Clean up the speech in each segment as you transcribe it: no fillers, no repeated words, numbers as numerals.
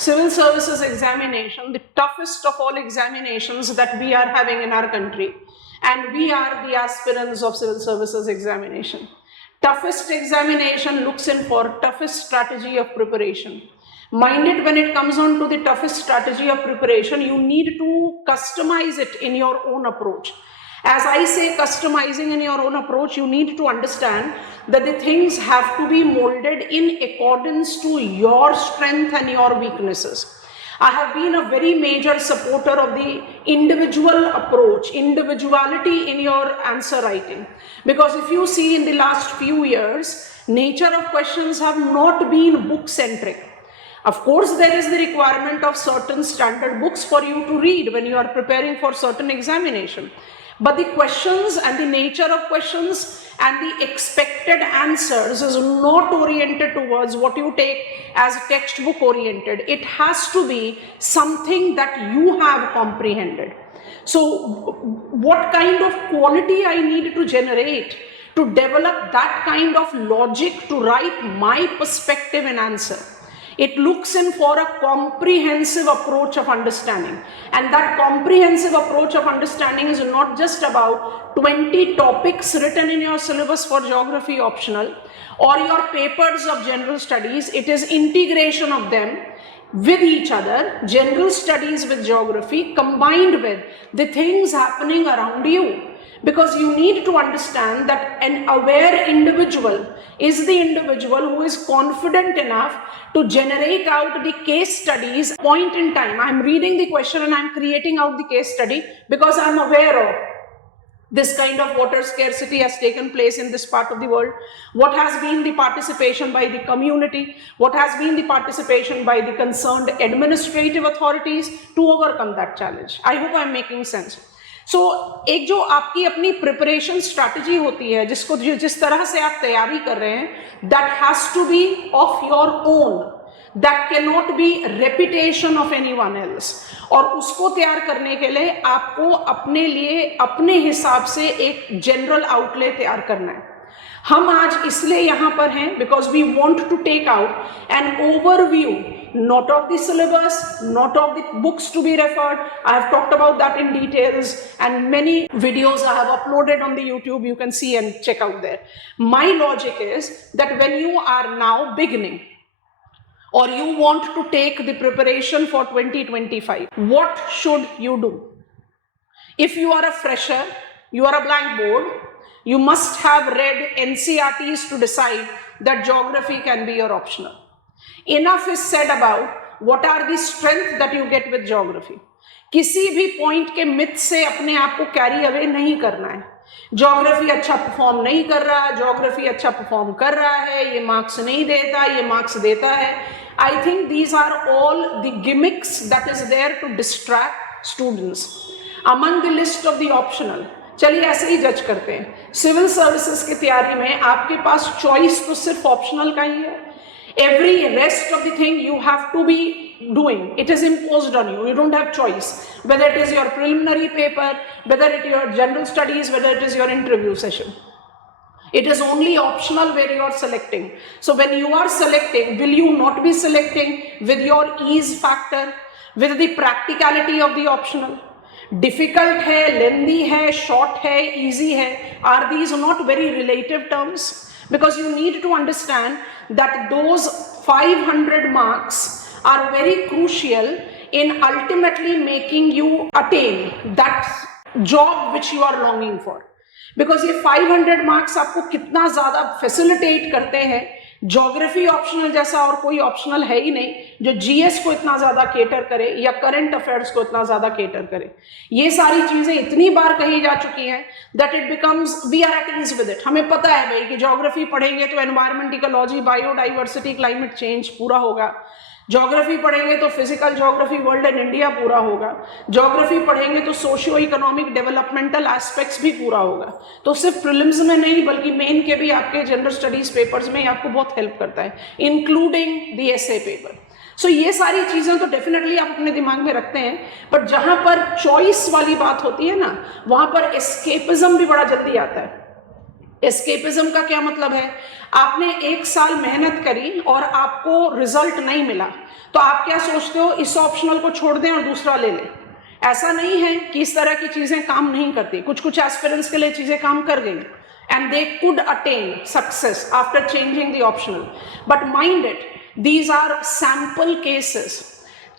civil services examination, the toughest of all examinations that we are having in our country, and we are the aspirants of civil services examination. Toughest examination looks in for toughest strategy of preparation. Mind it, when it comes on to the toughest strategy of preparation, you need to customize it in your own approach. As I say, customizing in your own approach, you need to understand that the things have to be molded in accordance to your strength and your weaknesses. I have been a very major supporter of the individual approach, individuality in your answer writing. Because if you see in the last few years, nature of questions have not been book-centric. Of course, there is the requirement of certain standard books for you to read when you are preparing for certain examination. But the questions and the nature of questions and the expected answers is not oriented towards what you take as textbook oriented. It has to be something that you have comprehended. So what kind of quality I need to generate to develop that kind of logic to write my perspective and answer? It looks in for a comprehensive approach of understanding, and that comprehensive approach of understanding is not just about 20 topics written in your syllabus for geography optional or your papers of general studies. It is integration of them with each other, general studies with geography combined with the things happening around you. Because you need to understand that an aware individual is the individual who is confident enough to generate out the case studies point in time. I'm reading the question and I'm creating out the case study because I'm aware of this kind of water scarcity has taken place in this part of the world. What has been the participation by the community? What has been the participation by the concerned administrative authorities to overcome that challenge? I hope I'm making sense. So एक जो आपकी अपनी preparation strategy होती है, जिसको जिस तरह से आप तैयारी कर रहे हैं, that has to be of your own, that can not be repetition of anyone else. और उसको तैयार करने के लिए आपको अपने लिए अपने हिसाब से एक जनरल आउटले तैयार करना है. हम आज इसलिए यहाँ पर हैं because we want to take out an overview, not of the syllabus, not of the books to be referred. I have talked about that in details and many videos I have uploaded on the YouTube. You can see and check out there. My logic is that when you are now beginning or you want to take the preparation for 2025, what should you do? If you are a fresher, you are a blank board, you must have read NCERTs to decide that geography can be your optional. Enough is said about what are the strength that you get with geography. किसी भी point के myth से अपने आप को carry away नहीं करना है. ज्योग्राफी अच्छा परफॉर्म नहीं कर रहा है, ज्योग्राफी अच्छा परफॉर्म कर रहा है, ये मार्क्स नहीं देता, ये मार्क्स देता है. I think these are all the gimmicks that is there to distract students. Among the list of the optional, चलिए ऐसे ही जज करते हैं. सिविल सर्विसेज की तैयारी में आपके पास चॉइस तो सिर्फ ऑप्शनल का ही है. Every rest of the thing you have to be doing. It is imposed on you. You don't have choice. Whether it is your preliminary paper, whether it is your general studies, whether it is your interview session. It is only optional where you are selecting. So when you are selecting, will you not be selecting with your ease factor, with the practicality of the optional? Difficult है, lengthy है, short है, easy है. Are these not very relative terms? Because you need to understand that those 500 marks are very crucial in ultimately making you attain that job which you are longing for. Because ये 500 marks आपको कितना ज़्यादा facilitate करते हैं. Geography optional जैसा और कोई optional है ही नहीं जो जीएस को इतना ज्यादा केटर करे या करंट अफेयर्स को इतना ज्यादा केटर करे. ये सारी चीजें इतनी बार कही जा चुकी हैं that it becomes we are at ease with it. हमें पता है भाई कि ज्योग्राफी पढ़ेंगे तो environment, ecology, biodiversity, climate change पूरा होगा. ज्योग्राफी पढ़ेंगे तो physical geography, world and India पूरा होगा. ज्योग्राफी पढ़ेंगे तो सोशियो इकोनॉमिक डेवलपमेंटल एस्पेक्ट्स भी पूरा होगा. तो सिर्फ प्रीलिम्स में नहीं बल्कि मेन के भी आपके जनरल स्टडीज पेपर्स में आपको बहुत हेल्प करता है, इंक्लूडिंग द एसे पेपर. सो ये सारी चीजें तो डेफिनेटली आप अपने दिमाग में रखते हैं, बट जहां पर चॉइस वाली बात होती है ना, वहां पर एस्केपिज्म भी बड़ा जल्दी आता है. एस्केपिज्म का क्या मतलब है? आपने 1 साल मेहनत करी और आपको रिजल्ट नहीं मिला, तो आप क्या सोचते हो, इस ऑप्शनल को छोड़ दें और दूसरा ले लें। ऐसा नहीं है कि इस तरह की चीजें काम नहीं करती, कुछ कुछ एस्पिरेंट्स के लिए चीजें काम कर गई and they could attain success after changing the optional, but mind it, these are sample cases.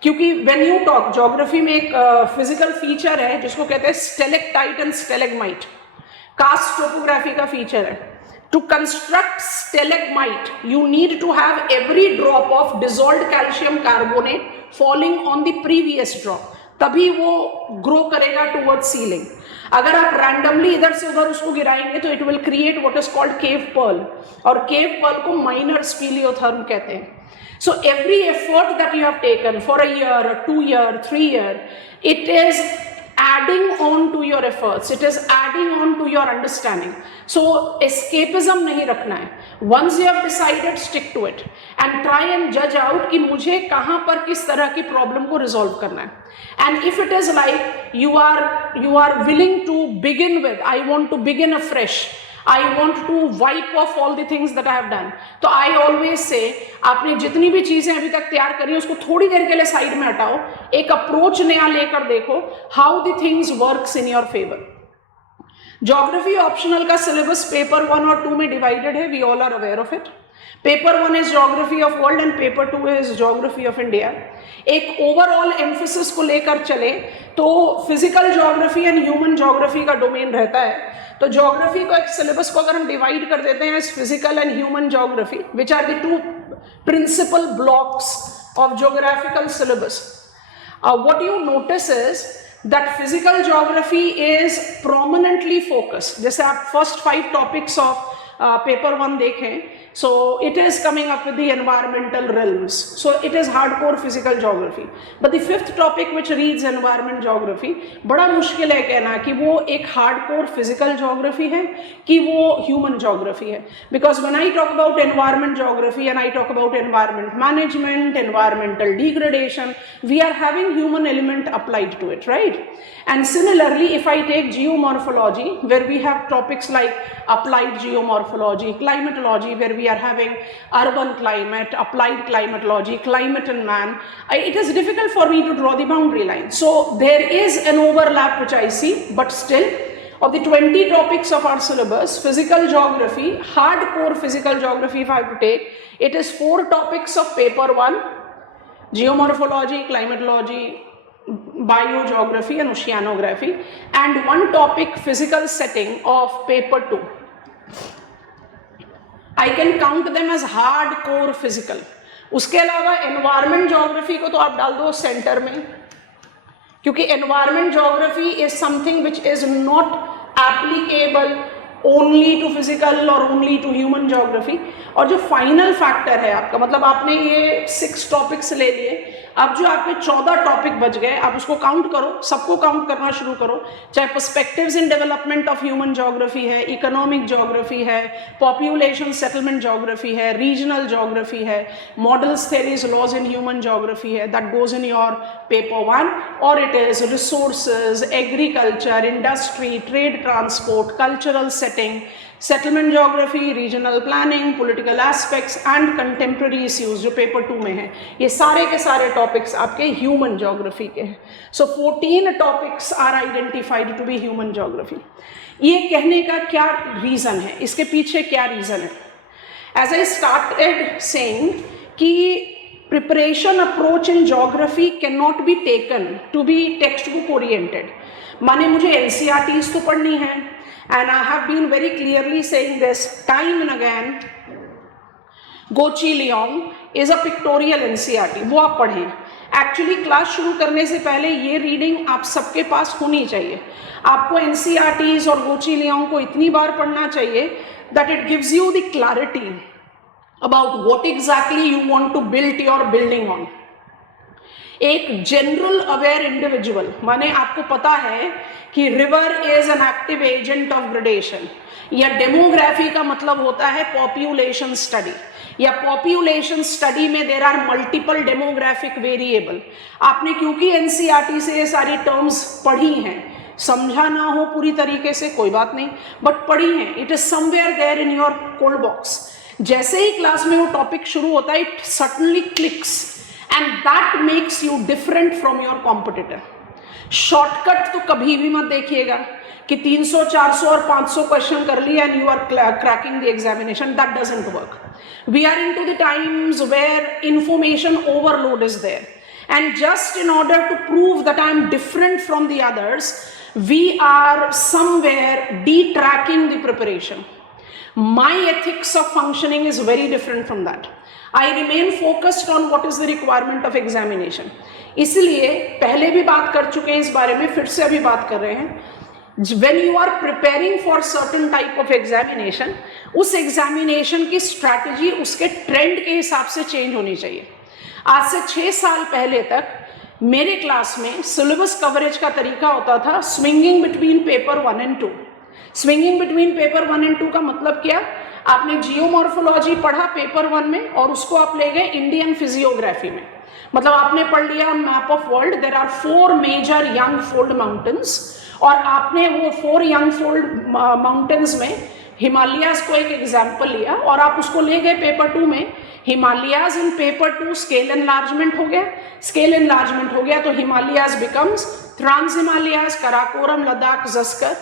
क्योंकि when you talk, geography में एक physical feature है जिसको कहते हैं stalactite and stalagmite, karst topography का फीचर है। To construct stalagmite you need to have every drop of dissolved calcium carbonate falling on the previous drop, तभी वो ग्रो करेगा टुवर्ड्स सीलिंग। अगर आप रैंडमली इधर से उधर उसको गिराएंगे तो it will create what is called cave pearl, और केव पर्ल को माइनर स्पीलियोथर्म कहते हैं। So every effort that you have taken for a year, or 2 year, 3 year, it is adding on to your efforts, it is adding on to your understanding. So escapism नहीं रखना है। Once you have decided, stick to it and try and judge out कि मुझे कहाँ पर किस तरह की प्रॉब्लम को रिजॉल्व करना है। And if it is like you are willing to begin with, I want to begin afresh, I want to wipe off all the things that I have done, तो I always say आपने जितनी भी चीजें अभी तक तैयार करी है उसको थोड़ी देर के लिए साइड में हटाओ, एक अप्रोच नया लेकर देखो, how the things works in your favor। Geography optional का सिलेबस पेपर 1 और 2 में डिवाइडेड है, we all are aware of it. Paper 1 is geography of world and paper 2 is geography of India. एक ओवरऑल एम्फोसिस को लेकर चले तो physical geography and human geography का डोमेन रहता है। तो ज्योग्राफी को एक सिलेबस को अगर हम डिवाइड कर देते हैं as physical and human geography, which are the 2 principal blocks of geographical syllabus, what you notice is that physical geography is prominently focused। जैसे आप first 5 topics of paper 1 देखें, so it is coming up with the environmental realms, so it is hardcore physical geography, but the 5th topic which reads environment geography, बड़ा मुश्किल है कहना कि वो एक hardcore physical geography है कि वो human geography है, because when I talk about environment geography and I talk about environment management, environmental degradation, we are having human element applied to it, right? And similarly, if I take geomorphology, where we have topics like applied geomorphology, climatology, where we are having urban climate, applied climatology, climate and man, it is difficult for me to draw the boundary line. So there is an overlap which I see, but still, of the 20 topics of our syllabus, physical geography, hardcore physical geography if I have to take, it is 4 topics of paper 1, geomorphology, climatology, biogeography and oceanography, and 1 topic physical setting of paper 2. I can count them as hardcore physical। उसके अलावा environment geography को तो आप डाल दो centre में, क्योंकि environment geography is something which is not applicable only to physical or only to human geography। और जो फाइनल फैक्टर है आपका, मतलब आपने ये 6 टॉपिक्स ले लिए, अब जो आपके 14 टॉपिक बच गए, आप उसको काउंट करो, सबको काउंट करना शुरू करो, चाहे perspectives in development of human geography है, इकोनॉमिक ज्योग्राफी है, पॉपुलेशन सेटलमेंट ज्योग्राफी है, रीजनल ज्योग्राफी है, models theories laws in human geography है, that goes in your paper 1, और it is resources, agriculture, industry, trade, transport, cultural setting, settlement geography, regional planning, political aspects and contemporary issues जो paper 2 में है, ये सारे के सारे टॉपिक्स आपके ह्यूमन ज्योग्राफी के हैं। So 14 topics are identified to be human geography. ये कहने का क्या रीज़न है, इसके पीछे क्या रीज़न है? एज आई स्टार्टेड सेइंग कि preparation approach in geography can not be taken to be text book oriented. माने मुझे NCERTs तो पढ़नी है, and I have been very clearly saying this time and again, Gochi Leong is a pictorial NCERT, वो आप पढ़ें। Actually class शुरू करने से पहले ये रीडिंग आप सबके पास होनी चाहिए। आपको NCERTs और गोची लियोंग को इतनी बार पढ़ना चाहिए that it gives you the clarity about what exactly you want to build your building on। एक जनरल अवेयर इंडिविजुअल, माने आपको पता है कि river is an active agent of gradation, या डेमोग्राफी का मतलब होता है पॉपुलेशन स्टडी, या पॉपुलेशन स्टडी में there are multiple demographic variable. आपने क्योंकि NCERT से ये सारी टर्म्स पढ़ी हैं, समझा ना हो पूरी तरीके से कोई बात नहीं, बट पढ़ी है, it is somewhere there in your cold box. जैसे ही क्लास में वो टॉपिक शुरू होता है, it suddenly clicks and that makes you different from your competitor. Shortcut तो कभी भी मत देखिएगा कि 300, 400 और 500 क्वेश्चन कर लिया and you are cracking the examination, that doesn't work. We are into the times where information overload is there, and just in order to prove that I am different from the others, we are somewhere detracking the preparation. My ethics of functioning is very different from that. I remain focused on what is the requirement of examination. इसलिए पहले भी बात कर चुके हैं इस बारे में, फिर से अभी बात कर रहे हैं। When you are preparing for certain type of examination, उस examination की strategy उसके trend के हिसाब से change होनी चाहिए। आज से 6 साल पहले तक मेरे क्लास में सिलेबस कवरेज का तरीका होता था swinging between paper 1 and 2। Swinging between paper 1 and 2 का मतलब क्या? आपने जियोमॉर्फोलॉजी पढ़ा पेपर 1 में और उसको आप ले गए इंडियन फिजियोग्राफी में। मतलब आपने पढ़ लिया map of world, there are 4 major young fold mountains, और आपने वो 4 यंग फोल्ड माउंटेन्स में हिमालयाज को एक एग्जाम्पल लिया और आप उसको ले गए पेपर 2 में। Himalayas in paper 2 scale enlargement हो गया, स्केल एनलार्जमेंट हो गया तो Himalayas becomes trans Himalayas, Karakoram, Ladakh, Zanskar,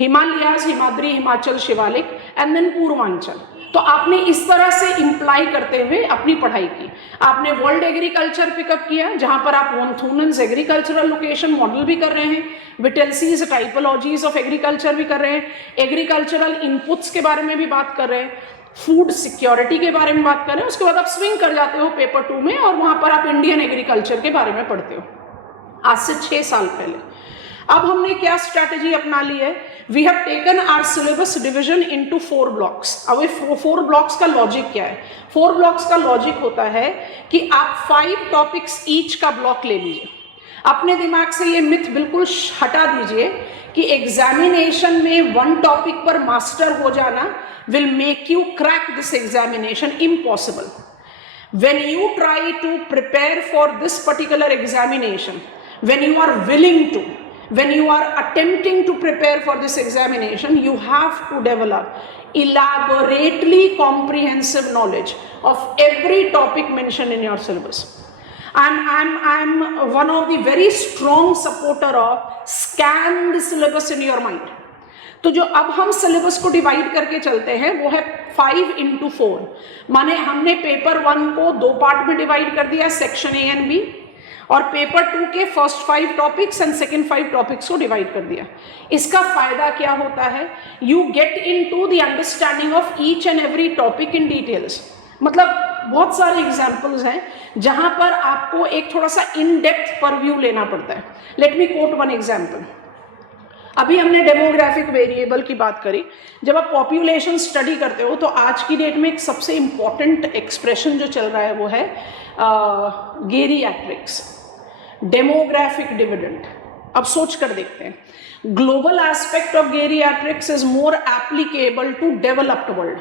Himalayas, Himadri, Himachal, Shivalik and then Purvanchal. तो आपने इस तरह से इंप्लाई करते हुए अपनी पढ़ाई की। आपने वर्ल्ड एग्रीकल्चर पिकअप किया जहां पर आप वॉन थूनन्स एग्रीकल्चरल लोकेशन मॉडल भी कर रहे हैं, विटेल्सीज टाइपोलॉजीज ऑफ एग्रीकल्चर भी कर रहे हैं, एग्रीकल्चरल इनपुट्स के बारे में भी बात कर रहे हैं, फूड सिक्योरिटी के बारे में बात कर रहे हैं। उसके बाद आप स्विंग कर जाते हो पेपर 2 में और वहां पर आप इंडियन एग्रीकल्चर के बारे में पढ़ते हो। आज से 6 साल पहले अब हमने क्या स्ट्रैटेजी अपना ली है? We have taken our syllabus division into 4 blocks. अब 4 ब्लॉक्स का लॉजिक क्या है? 4 ब्लॉक्स का लॉजिक होता है कि आप 5 टॉपिक्स ईच का ब्लॉक ले लीजिए। अपने दिमाग से ये मिथ बिल्कुल हटा दीजिए कि एग्जामिनेशन में 1 टॉपिक पर मास्टर हो जाना will make you crack this examination. Impossible. When you try to prepare for this particular examination, when you are willing to, when you are attempting to prepare for this examination, you have to develop elaborately comprehensive knowledge of every topic mentioned in your syllabus. I'm one of the very strong supporter of scan the syllabus in your mind. तो जो अब हम syllabus को divide करके चलते हैं वो है 5 into 4। माने हमने पेपर 1 को 2 पार्ट में डिवाइड कर दिया, सेक्शन ए एंड बी, और पेपर 2 के first 5 topics and second 5 topics को डिवाइड कर दिया। इसका फायदा क्या होता है? You get into the understanding of each and every topic in details. मतलब बहुत सारे एग्जाम्पल्स हैं जहां पर आपको एक थोड़ा सा इन डेप्थ परव्यू लेना पड़ता है। Let me quote 1 example. अभी हमने डेमोग्राफिक वेरिएबल की बात करी। जब आप पॉपुलेशन स्टडी करते हो तो आज की डेट में एक सबसे इंपॉर्टेंट एक्सप्रेशन जो चल रहा है वो है गेरियाट्रिक्स, डेमोग्राफिक डिविडेंड। अब सोच कर देखते हैं, global aspect of geriatrics is more applicable to developed world.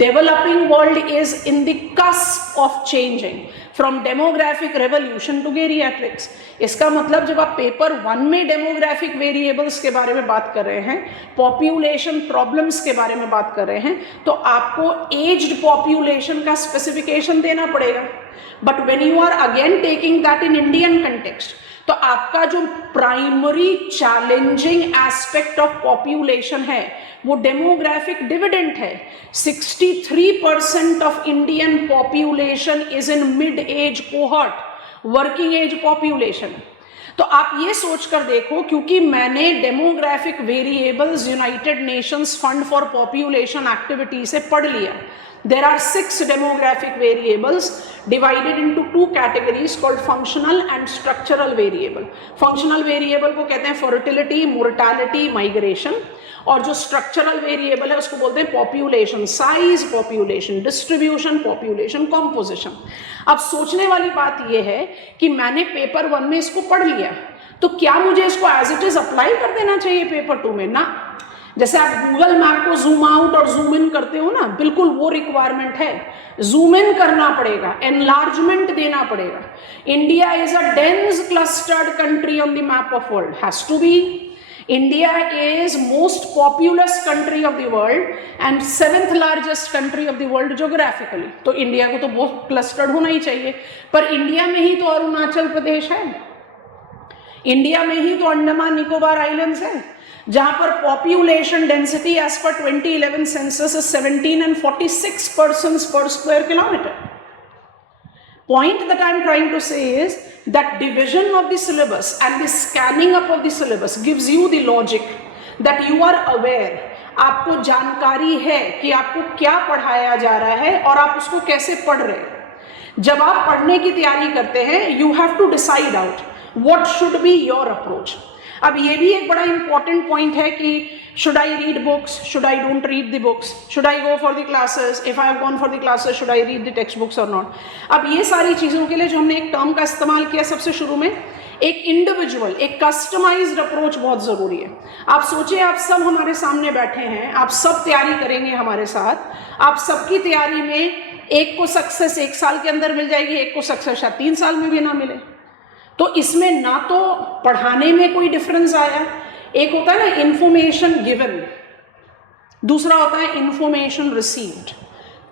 Developing world is in the cusp of changing from demographic revolution to geriatrics. इसका मतलब जब आप पेपर 1 में डेमोग्राफिक वेरिएबल्स के बारे में बात कर रहे हैं, पॉपुलेशन प्रॉब्लम्स के बारे में बात कर रहे हैं, तो आपको एज्ड पॉपुलेशन का स्पेसिफिकेशन देना पड़ेगा। But when you are again taking that in Indian context, तो आपका जो primary challenging aspect of population है वो डेमोग्राफिक डिविडेंड है। 63% of Indian population is in mid age cohort, working age population. तो आप ये सोचकर देखो, क्योंकि मैंने demographic variables United Nations Fund for Population Activity से पढ़ लिया। There are 6 demographic variables divided into 2 categories called functional and structural variable. Functional variable को कहते हैं fertility, mortality, migration, और जो structural variable है उसको बोलते हैं population size, population distribution, population composition. अब सोचने वाली बात ये है कि मैंने पेपर 1 में इसको पढ़ लिया, तो क्या मुझे इसको as it is अप्लाई कर देना चाहिए पेपर 2 में? ना। जैसे आप गूगल मैप को जूम आउट और जूम इन करते हो ना, बिल्कुल वो रिक्वायरमेंट है। जूम इन करना पड़ेगा, एनलार्जमेंट देना पड़ेगा। India is a dense clustered country on the map of world, has to be. India is most populous country of the world and 7th largest country of the world geographically. तो India को तो बहुत clustered होना ही चाहिए, पर India में ही तो अरुणाचल प्रदेश है, इंडिया में ही तो अंडमान निकोबार आइलैंड्स है, जहां पर population density as per 2011 census 17 and 46 persons per square kilometer. Point that I am trying to say is that division of the syllabus and the scanning up of the syllabus gives you the logic that you are aware, आपको जानकारी है कि आपको क्या पढ़ाया जा रहा है और आप उसको कैसे पढ़ रहे हैं। जब आप पढ़ने की तैयारी करते हैं, you have to decide out what should be your approach. अब ये भी एक बड़ा इंपॉर्टेंट पॉइंट है कि should I read books, should I don't read the books, should I go for the classes, if I have gone for the classes should I read the textbooks or not. अब ये सारी चीज़ों के लिए जो हमने एक टर्म का इस्तेमाल किया सबसे शुरू में, एक इंडिविजुअल, एक कस्टमाइज्ड अप्रोच बहुत ज़रूरी है। आप सोचिए आप सब हमारे सामने बैठे हैं, आप सब तैयारी करेंगे हमारे साथ, आप सबकी तैयारी में एक को सक्सेस 1 साल के अंदर मिल जाएगी, एक को सक्सेस शायद 3 साल में भी ना मिले। तो इसमें ना तो पढ़ाने में कोई डिफरेंस आया, एक होता है ना इंफॉर्मेशन गिवन, दूसरा होता है इंफॉर्मेशन रिसीव्ड,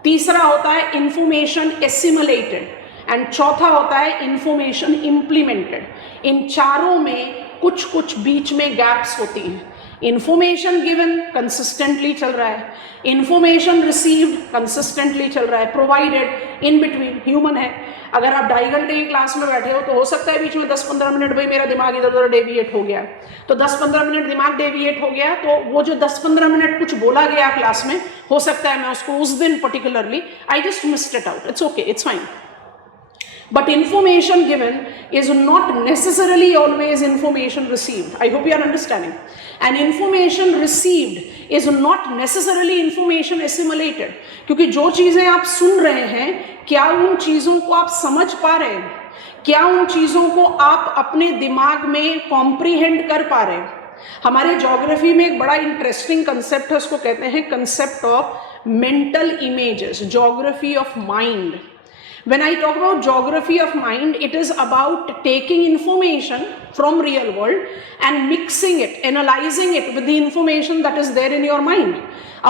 तीसरा होता है इंफॉर्मेशन एसिमुलेटेड एंड चौथा होता है इंफॉर्मेशन इम्प्लीमेंटेड। इन चारों में कुछ कुछ बीच में गैप्स होती हैं। इंफॉर्मेशन गिवन कंसिस्टेंटली चल रहा है, इंफॉर्मेशन रिसीव्ड कंसिस्टेंटली चल रहा है, प्रोवाइडेड इन बिटवीन ह्यूमन है। अगर आप 2.5 घंटे की क्लास में बैठे हो तो हो सकता है बीच में 10-15 मिनट भाई मेरा दिमाग इधर उधर डेविएट हो गया, तो 10-15 मिनट दिमाग डेविएट हो गया, तो वो जो 10-15 मिनट कुछ बोला गया क्लास में, हो सकता है मैं उसको उस दिन particularly I just missed it out, it's okay, it's fine. But information given is not necessarily always information received. I hope you are understanding. And information received is not necessarily information assimilated. क्योंकि जो चीज़ें आप सुन रहे हैं, क्या उन चीज़ों को आप समझ पा रहे हैं, क्या उन चीज़ों को आप अपने दिमाग में कॉम्प्रीहेंड कर पा रहे हैं। हमारे ज्योग्राफी में एक बड़ा इंटरेस्टिंग कंसेप्ट है, उसको कहते हैं concept of mental images, geography of mind. When I talk about geography of mind, it is about taking information from real world and mixing it, analyzing it with the information that is there in your mind.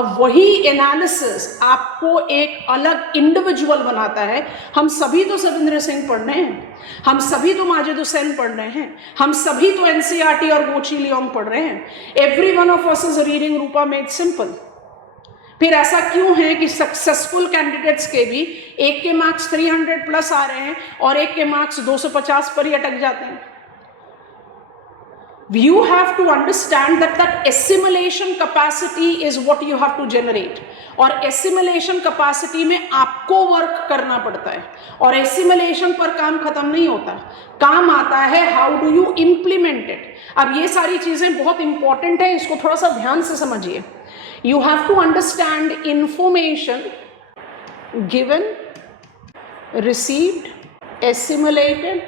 अब वही analysis आपको एक अलग individual बनाता है। हम सभी तो सविंद्र सिंह पढ़ रहे हैं, हम सभी तो माजिद हुसैन पढ़ रहे हैं, हम सभी तो एनसीईआरटी और गोची लियोंग पढ़ रहे हैं। Every one of us is reading Rupa made simple. फिर ऐसा क्यों है कि सक्सेसफुल कैंडिडेट्स के भी एक के मार्क्स 300+ आ रहे हैं और एक के मार्क्स 250 पर ही अटक जाते हैं? You have to understand that assimilation capacity is what you have to generate, और assimilation capacity में आपको वर्क करना पड़ता है, और assimilation पर काम खत्म नहीं होता, काम आता है how do you implement it। अब ये सारी चीजें बहुत इंपॉर्टेंट है, इसको थोड़ा सा ध्यान से समझिए। You have to understand information given, received, assimilated,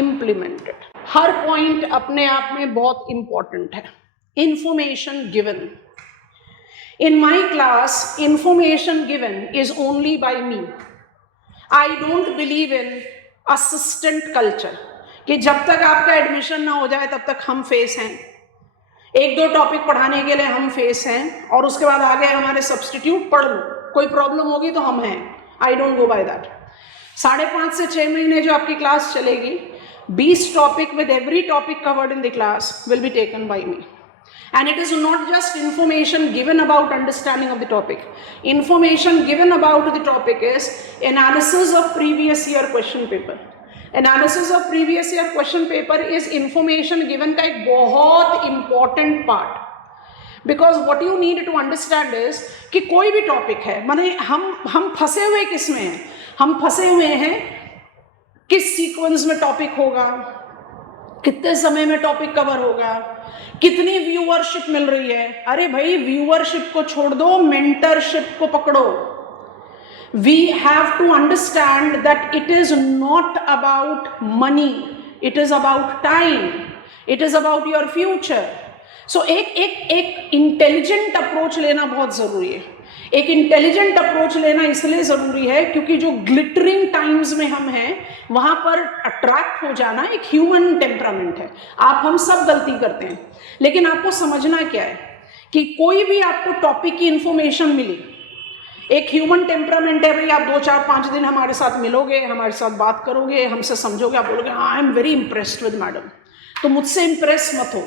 implemented। Her point अपने आप में बहुत इंपॉर्टेंट है। Information given. In my class, information given is only by me. I don't believe in assistant culture कि जब तक आपका एडमिशन ना हो जाए तब तक हम फेस हैं, 1-2 टॉपिक पढ़ाने के लिए हम फेस हैं, और उसके बाद आगे हमारे सब्सटीट्यूट पढ़ लो, कोई प्रॉब्लम होगी तो हम हैं। I don't go by that. 5.5 से 6 महीने जो आपकी क्लास चलेगी, 20 topic with every topic covered in the class will be taken by me. And it is not just information given about understanding of the topic. Information given about the topic is analysis of previous year question paper. Analysis of previous year question paper is information given का एक बहुत important part. Because what you need to understand is कि कोई भी topic है, माने हम फंसे हुए किस में हैं? हम फंसे हुए हैं किस सीक्वेंस में टॉपिक होगा, कितने समय में टॉपिक कवर होगा, कितनी व्यूअरशिप मिल रही है। अरे भाई व्यूअरशिप को छोड़ दो, मेंटरशिप को पकड़ो। We have to understand that it is not about money, it is about time, it is about your future. So एक इंटेलिजेंट अप्रोच लेना बहुत जरूरी है। एक इंटेलिजेंट अप्रोच लेना इसलिए जरूरी है क्योंकि जो ग्लिटरिंग टाइम्स में हम हैं वहां पर अट्रैक्ट हो जाना एक ह्यूमन टेम्परामेंट है। आप हम सब गलती करते हैं, लेकिन आपको समझना क्या है कि कोई भी आपको टॉपिक की इंफॉर्मेशन मिली, एक ह्यूमन टेम्परामेंट है भाई, आप 2-4-5 दिन हमारे साथ मिलोगे, हमारे साथ बात करोगे, हमसे समझोगे, आप बोलोगे हाँ आई am very impressed with madam, तो मुझसे इंप्रेस मत हो।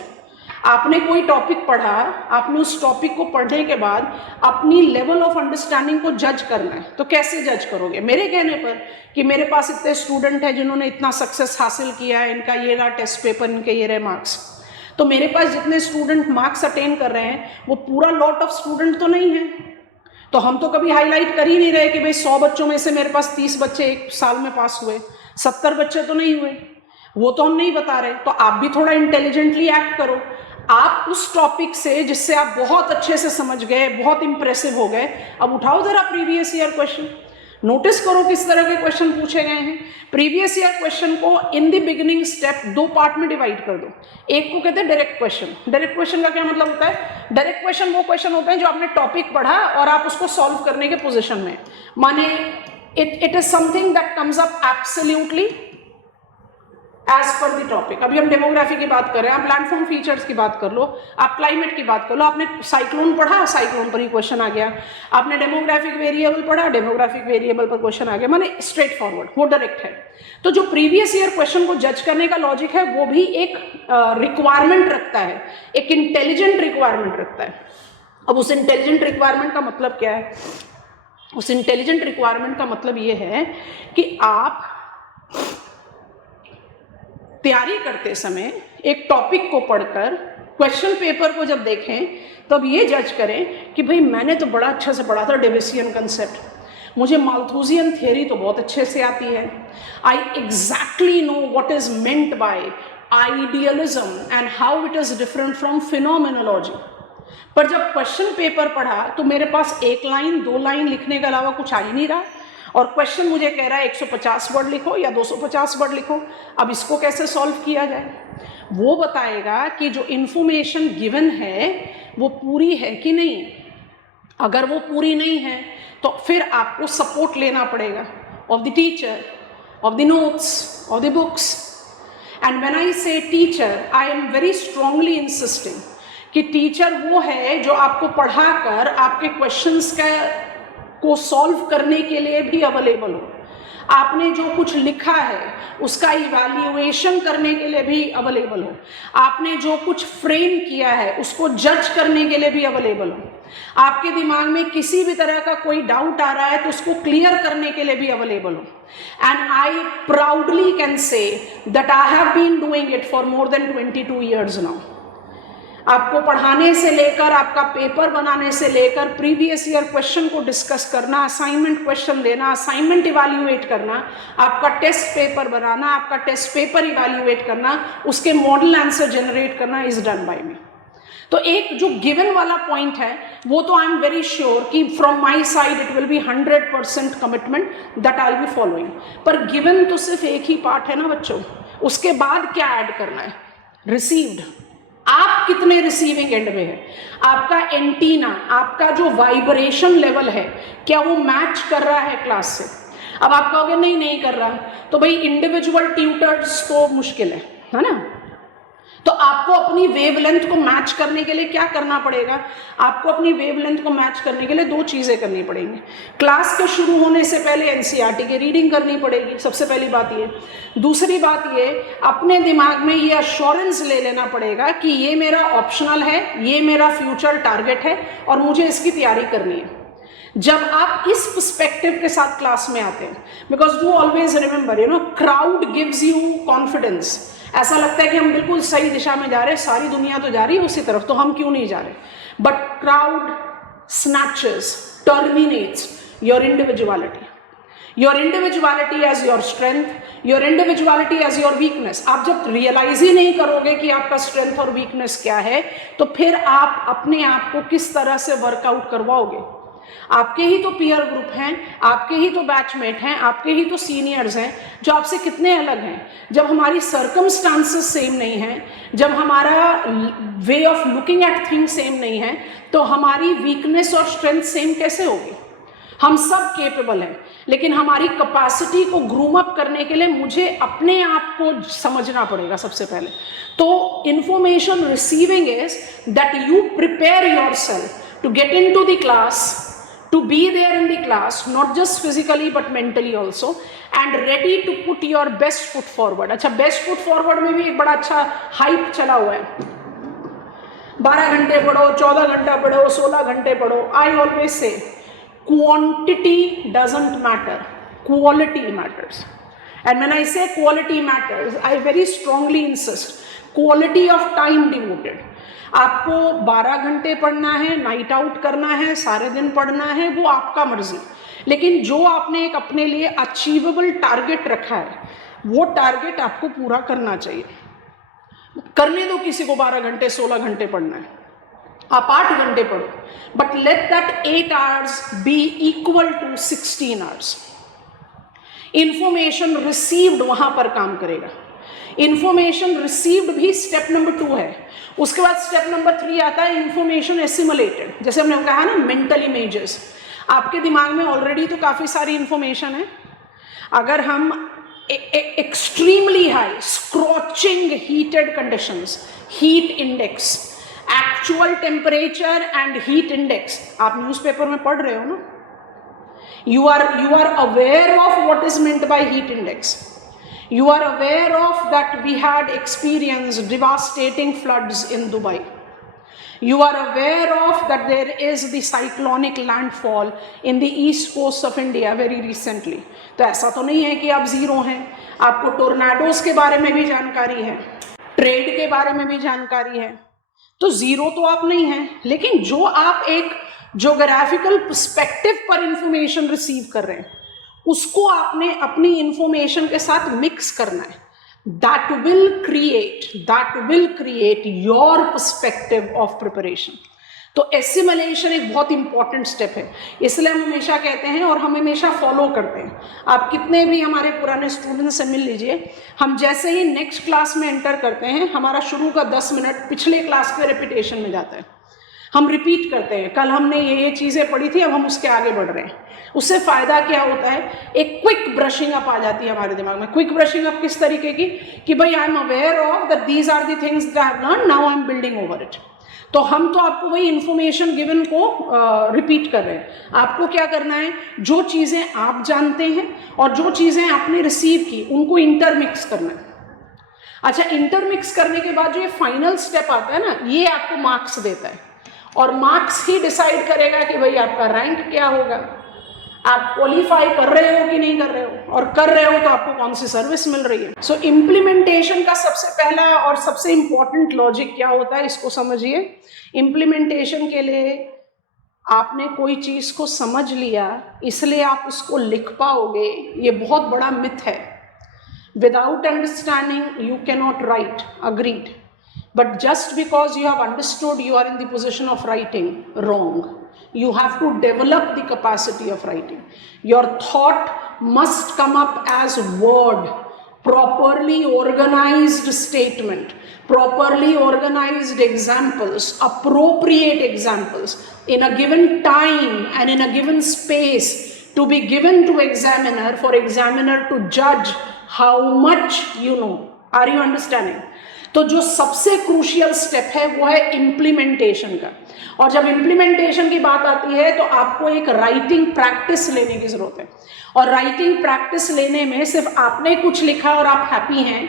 आपने कोई टॉपिक पढ़ा, आपने उस टॉपिक को पढ़ने के बाद अपनी लेवल ऑफ अंडरस्टैंडिंग को जज करना है, तो कैसे जज करोगे? मेरे कहने पर कि मेरे पास इतने स्टूडेंट हैं जिन्होंने इतना सक्सेस हासिल किया है, इनका ये रहा टेस्ट पेपर, इनके ये रहे मार्क्स, तो मेरे पास जितने स्टूडेंट मार्क्स अटेन कर रहे हैं वो पूरा लॉट ऑफ स्टूडेंट तो नहीं है। तो हम तो कभी हाईलाइट कर ही नहीं रहे कि भाई 100 बच्चों में से मेरे पास 30 बच्चे एक साल में पास हुए, 70 बच्चे तो नहीं हुए, वो तो हम नहीं बता रहे। तो आप भी थोड़ा इंटेलिजेंटली एक्ट करो। आप उस टॉपिक से जिससे आप बहुत अच्छे से समझ गए, बहुत इंप्रेसिव हो गए, अब उठाओ जरा प्रीवियस ईयर क्वेश्चन, नोटिस करो किस तरह के क्वेश्चन पूछे गए हैं। प्रीवियस ईयर क्वेश्चन को in the beginning step 2 part में डिवाइड कर दो। एक को कहते हैं डायरेक्ट क्वेश्चन। डायरेक्ट क्वेश्चन का क्या मतलब होता है? डायरेक्ट क्वेश्चन वो क्वेश्चन होते हैं जो आपने टॉपिक पढ़ा और आप उसको सॉल्व करने के पोजीशन में, माने it is something that comes up absolutely as per the topic. अभी हम डेमोग्राफी की बात कर रहे हैं, आप लैंडफॉर्म फीचर्स की बात कर लो, आप क्लाइमेट की बात कर लो, आपने साइक्लोन पढ़ा, साइक्लोन पर ही क्वेश्चन आ गया, आपने डेमोग्राफिक वेरिएबल पढ़ा, डेमोग्राफिक वेरिएबल पर क्वेश्चन आ गया, माने स्ट्रेट फॉरवर्ड, वो डायरेक्ट है। तो जो प्रीवियस ईयर क्वेश्चन को जज करने का लॉजिक है वो भी एक रिक्वायरमेंट रखता है, एक इंटेलिजेंट रिक्वायरमेंट रखता है। अब उस इंटेलिजेंट रिक्वायरमेंट का मतलब क्या है? उस इंटेलिजेंट रिक्वायरमेंट का मतलब ये है कि आप तैयारी करते समय एक टॉपिक को पढ़कर क्वेश्चन पेपर को जब देखें तब ये जज करें कि भाई मैंने तो बड़ा अच्छा से पढ़ा था डेविसियन कंसेप्ट, मुझे माल्थुसियन थ्योरी तो बहुत अच्छे से आती है, I exactly know what is meant by idealism and how it is different from phenomenology. पर जब क्वेश्चन पेपर पढ़ा तो मेरे पास 1 लाइन 2 लाइन लिखने के अलावा कुछ आ ही नहीं रहा, और क्वेश्चन मुझे कह रहा है 150 वर्ड लिखो या 250 वर्ड लिखो। अब इसको कैसे सॉल्व किया जाए? वो बताएगा कि जो इंफॉर्मेशन गिवन है वो पूरी है कि नहीं। अगर वो पूरी नहीं है तो फिर आपको सपोर्ट लेना पड़ेगा of the teacher, of the notes, of the books. And when I say teacher, I am very strongly insisting कि टीचर वो है जो आपको पढ़ाकर आपके क्वेश्चंस को सॉल्व करने के लिए भी अवेलेबल हो, आपने जो कुछ लिखा है उसका इवैल्यूएशन करने के लिए भी अवेलेबल हो, आपने जो कुछ फ्रेम किया है उसको जज करने के लिए भी अवेलेबल हो, आपके दिमाग में किसी भी तरह का कोई डाउट आ रहा है तो उसको क्लियर करने के लिए भी अवेलेबल हो। And I proudly can say that I have been doing it for more than 22 years now. आपको पढ़ाने से लेकर, आपका पेपर बनाने से लेकर, प्रीवियस ईयर क्वेश्चन को डिस्कस करना, असाइनमेंट क्वेश्चन देना, असाइनमेंट इवैल्यूएट करना, आपका टेस्ट पेपर बनाना, आपका टेस्ट पेपर इवैल्यूएट करना, उसके मॉडल आंसर जनरेट करना इज डन बाय मी। तो एक जो गिवन वाला पॉइंट है वो तो आई एम वेरी श्योर कि from my side it will be 100% commitment that I will be following. पर गिवन तो सिर्फ एक ही पार्ट है ना बच्चों, उसके बाद क्या ऐड करना है? रिसीव्ड। आप कितने रिसीविंग एंड में है? आपका एंटीना, आपका जो वाइब्रेशन लेवल है, क्या वो मैच कर रहा है क्लास से? अब आप कहोगे नहीं कर रहा, तो भाई इंडिविजुअल ट्यूटर्स तो मुश्किल है ना। तो आपको अपनी वेवलेंथ को मैच करने के लिए क्या करना पड़ेगा? आपको अपनी वेवलेंथ को मैच करने के लिए 2 चीजें करनी पड़ेंगी। क्लास के शुरू होने से पहले एनसीईआरटी की रीडिंग करनी पड़ेगी, सबसे पहली बात ये। दूसरी बात ये, अपने दिमाग में ये अश्योरेंस ले लेना पड़ेगा कि ये मेरा ऑप्शनल है, ये मेरा फ्यूचर टारगेट है और मुझे इसकी तैयारी करनी है। जब आप इस पर्सपेक्टिव के साथ क्लास में आते हैं, because do always remember, you know, crowd gives you confidence. ऐसा लगता है कि हम बिल्कुल सही दिशा में जा रहे हैं, सारी दुनिया तो जा रही है उसी तरफ, तो हम क्यों नहीं जा रहे? But crowd snatches, terminates your individuality, your individuality as your strength, your individuality as your weakness. आप जब रियलाइज ही नहीं करोगे कि आपका स्ट्रेंथ और वीकनेस क्या है, तो फिर आप अपने आप को किस तरह से वर्कआउट करवाओगे? आपके ही तो पीयर ग्रुप हैं, आपके ही तो बैचमेट हैं, आपके ही तो सीनियर्स हैं जो आपसे कितने अलग हैं। जब हमारी सर्कमस्टांसेस सेम नहीं हैं, जब हमारा way of looking at things same नहीं है, तो हमारी वीकनेस और स्ट्रेंथ सेम कैसे होगी? हम सब केपेबल हैं, लेकिन हमारी कैपेसिटी को ग्रूम अप करने के लिए मुझे अपने आप को समझना पड़ेगा सबसे पहले। तो information receiving is that you prepare yourself to get into the class, to be there in the class, not just physically but mentally also, and ready to put your best foot forward. अच्छा, best foot forward में भी एक बड़ा अच्छा hype चला हुआ है, 12 घंटे पढ़ो, 14 घंटा पढ़ो, 16 घंटे पढ़ो। I always say quantity doesn't matter, quality matters. And when I say quality matters, I very strongly insist quality of time devoted. आपको 12 घंटे पढ़ना है, नाइट आउट करना है, सारे दिन पढ़ना है, वो आपका मर्जी, लेकिन जो आपने एक अपने लिए अचीवेबल टारगेट रखा है, वो टारगेट आपको पूरा करना चाहिए। करने दो किसी को 12 घंटे 16 घंटे पढ़ना है, आप 8 घंटे पढ़ो, but let that 8 hours be equal to 16 hours. Information received वहां पर काम करेगा। इंफॉर्मेशन रिसीव्ड भी स्टेप नंबर 2 है। उसके बाद स्टेप नंबर 3 आता है इंफॉर्मेशन एसिमुलेटेड। जैसे हमने कहा ना, मेंटल इमेजेस, आपके दिमाग में ऑलरेडी तो काफी सारी इंफॉर्मेशन है। अगर हम extremely high scorching heated conditions, heat index, actual temperature and heat index, आप न्यूज़पेपर में पढ़ रहे हो ना, you are aware of what is meant by heat index. You are aware of that we had experienced devastating floods in Dubai. You are aware of that there is the cyclonic landfall in the east coast of India very recently. तो ऐसा तो नहीं है कि आप zero हैं, आपको tornadoes के बारे में भी जानकारी है, ट्रेड के बारे में भी जानकारी है, तो जीरो तो आप नहीं हैं। लेकिन जो आप एक ज्योग्राफिकल पर्सपेक्टिव पर इंफॉर्मेशन रिसीव कर रहे हैं, उसको आपने अपनी इंफॉर्मेशन के साथ मिक्स करना है। That will create your perspective of preparation. तो एसिमुलेशन एक बहुत इंपॉर्टेंट स्टेप है, इसलिए हम हमेशा कहते हैं और हम हमेशा फॉलो करते हैं। आप कितने भी हमारे पुराने स्टूडेंट से मिल लीजिए, हम जैसे ही नेक्स्ट क्लास में एंटर करते हैं, हमारा शुरू का 10 मिनट पिछले क्लास के रिपीटेशन में जाता है। हम रिपीट करते हैं, कल हमने ये चीज़ें पढ़ी थी, अब हम उसके आगे बढ़ रहे हैं। उससे फ़ायदा क्या होता है, एक क्विक ब्रशिंग अप आ जाती है हमारे दिमाग में। क्विक ब्रशिंग अप किस तरीके की, कि भाई I am aware of that these are the things that I have learn, now I am building over it. तो हम तो आपको वही इन्फॉर्मेशन गिवन को रिपीट कर रहे हैं। आपको क्या करना है, जो चीज़ें आप जानते हैं और जो चीज़ें आपने रिसीव की, उनको इंटरमिक्स करना है। अच्छा, इंटरमिक्स करने के बाद जो ये फाइनल स्टेप आता है ना, ये आपको मार्क्स देता है, और मार्क्स ही डिसाइड करेगा कि भाई आपका रैंक क्या होगा, आप क्वालिफाई कर रहे हो कि नहीं कर रहे हो, और कर रहे हो तो आपको कौन सी सर्विस मिल रही है। सो इम्प्लीमेंटेशन का सबसे पहला और सबसे इंपॉर्टेंट लॉजिक क्या होता है, इसको समझिए। इम्प्लीमेंटेशन के लिए आपने कोई चीज़ को समझ लिया इसलिए आप उसको लिख पाओगे, ये बहुत बड़ा मिथ है। Without understanding you can not right, agreed, but just because you have understood, you are in the position of writing, wrong. You have to develop the capacity of writing. Your thought must come up as word, properly organized statement, properly organized examples, appropriate examples in a given time and in a given space to be given to examiner, for examiner to judge how much you know. Are you understanding? तो जो सबसे crucial step है वो है implementation का। और जब implementation की बात आती है तो आपको एक राइटिंग प्रैक्टिस लेने की जरूरत है, और राइटिंग प्रैक्टिस लेने में सिर्फ आपने कुछ लिखा और आप हैप्पी हैं,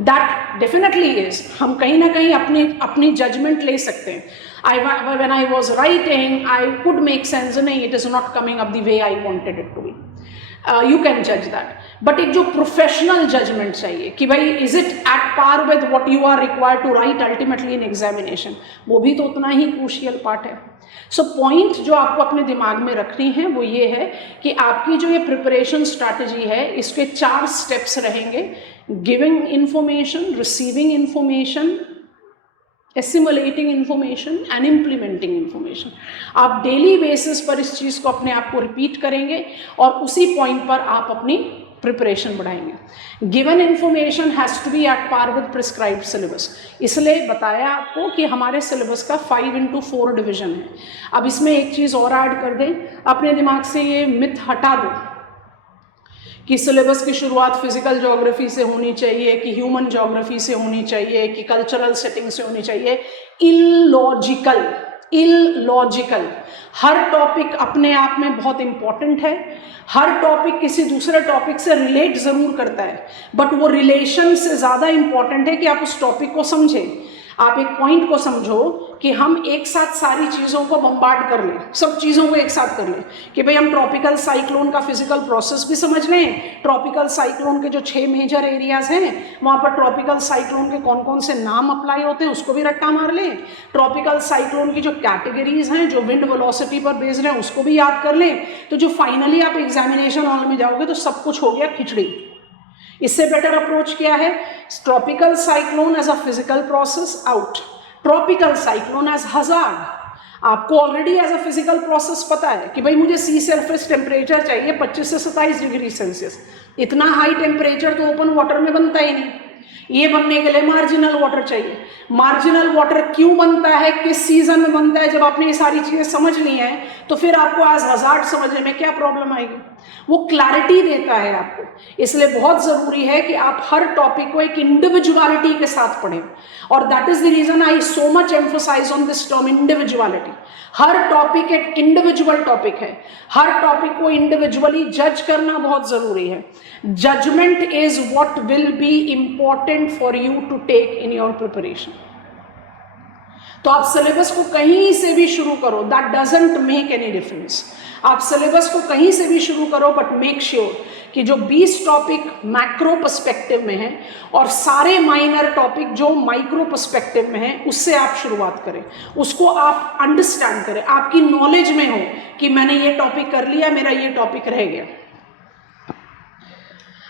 दैट डेफिनेटली इज, हम कहीं ना कहीं अपनी जजमेंट ले सकते हैं। When I was writing I could make sense, नहीं, it is not coming up the way I wanted it to be, you can जज दैट। बट एक जो प्रोफेशनल जजमेंट चाहिए कि भाई is it at par with what you are required to write ultimately in examination, वो भी तो उतना ही क्रूशियल पार्ट है। सो पॉइंट जो आपको अपने दिमाग में रखनी है वो ये है कि आपकी जो ये प्रिपरेशन स्ट्रैटेजी है, इसके 4 स्टेप्स रहेंगे: giving information, receiving information, assimilating information and implementing information. आप डेली बेसिस पर इस चीज़ को अपने आप को रिपीट करेंगे और उसी पॉइंट पर आप अपनी प्रिपरेशन बढ़ाएंगे। Given information has to be at par with prescribed syllabus, इसलिए बताया आपको कि हमारे सिलेबस का 5x4 डिवीजन है। अब इसमें एक चीज़ और ऐड कर दें, अपने दिमाग से ये मिथ हटा दो कि सिलेबस की शुरुआत फिजिकल ज्योग्राफी से होनी चाहिए, कि ह्यूमन ज्योग्राफी से होनी चाहिए, कि कल्चरल सेटिंग से होनी चाहिए। Illogical, illogical. हर टॉपिक अपने आप में बहुत इंपॉर्टेंट है, हर टॉपिक किसी दूसरे टॉपिक से रिलेट ज़रूर करता है, बट वो रिलेशन से ज़्यादा इंपॉर्टेंट है कि आप उस टॉपिक को समझें। आप एक पॉइंट को समझो कि हम एक साथ सारी चीज़ों को बम्बार्ड कर लें, सब चीज़ों को एक साथ कर लें कि भाई हम ट्रॉपिकल साइक्लोन का फिजिकल प्रोसेस भी समझ लें, ट्रॉपिकल साइक्लोन के जो 6 मेजर एरियाज़ हैं वहाँ पर ट्रॉपिकल साइक्लोन के कौन कौन से नाम अप्लाई होते हैं उसको भी रट्टा मार लें, ट्रॉपिकल साइक्लोन की जो कैटेगरीज हैं जो विंड वेलोसिटी पर बेस्ड हैं उसको भी याद कर लें। तो जो फाइनली आप एग्जामिनेशन हॉल में जाओगे तो सब कुछ हो गया खिचड़ी। इससे बेटर अप्रोच क्या है? Tropical cyclone as a physical process out, tropical cyclone as hazard. आपको already as a physical process पता है कि भाई मुझे सी सरफेस टेम्परेचर चाहिए 25 से 27 डिग्री सेल्सियस। इतना हाई टेम्परेचर तो ओपन वाटर में बनता ही नहीं, ये बनने के लिए मार्जिनल वाटर चाहिए। मार्जिनल वाटर क्यों बनता है, किस सीजन में बनता है, जब आपने ये सारी चीजें समझ ली हैं तो फिर आपको एज हजार्ड समझने में क्या प्रॉब्लम आएगी? वो क्लैरिटी देता है आपको। इसलिए बहुत जरूरी है कि आप हर टॉपिक को एक इंडिविजुअलिटी के साथ पढ़ें, और that is the reason I so much emphasize on this term individuality. हर टॉपिक एक इंडिविजुअल टॉपिक है, हर टॉपिक को इंडिविजुअली जज करना बहुत जरूरी है। Judgement is what will be important for you to take in your preparation. तो आप सिलेबस को कहीं से भी शुरू करो, that doesn't make any difference. आप सिलेबस को कहीं से भी शुरू करो, बट मेक श्योर कि जो 20 टॉपिक मैक्रो पर्सपेक्टिव में हैं और सारे माइनर टॉपिक जो माइक्रो पर्सपेक्टिव में हैं उससे आप शुरुआत करें, उसको आप अंडरस्टैंड करें, आपकी नॉलेज में हो कि मैंने ये टॉपिक कर लिया, मेरा ये टॉपिक रह गया।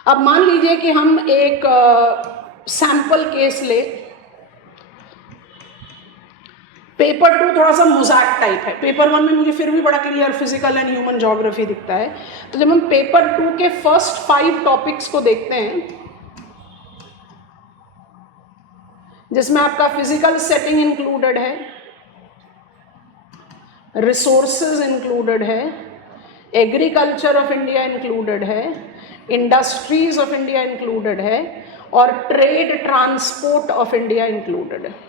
अब मान लीजिए कि हम एक सैंपल केस ले, पेपर 2 थोड़ा सा मोज़ैक टाइप है, पेपर 1 में मुझे फिर भी बड़ा clear physical and human geography दिखता है। तो जब हम पेपर 2 के फर्स्ट 5 टॉपिक्स को देखते हैं, जिसमें आपका फिजिकल सेटिंग इंक्लूडेड है, रिसोर्सेज इंक्लूडेड है, एग्रीकल्चर ऑफ इंडिया इंक्लूडेड है, इंडस्ट्रीज ऑफ इंडिया इंक्लूडेड है, और trade transport of India included है।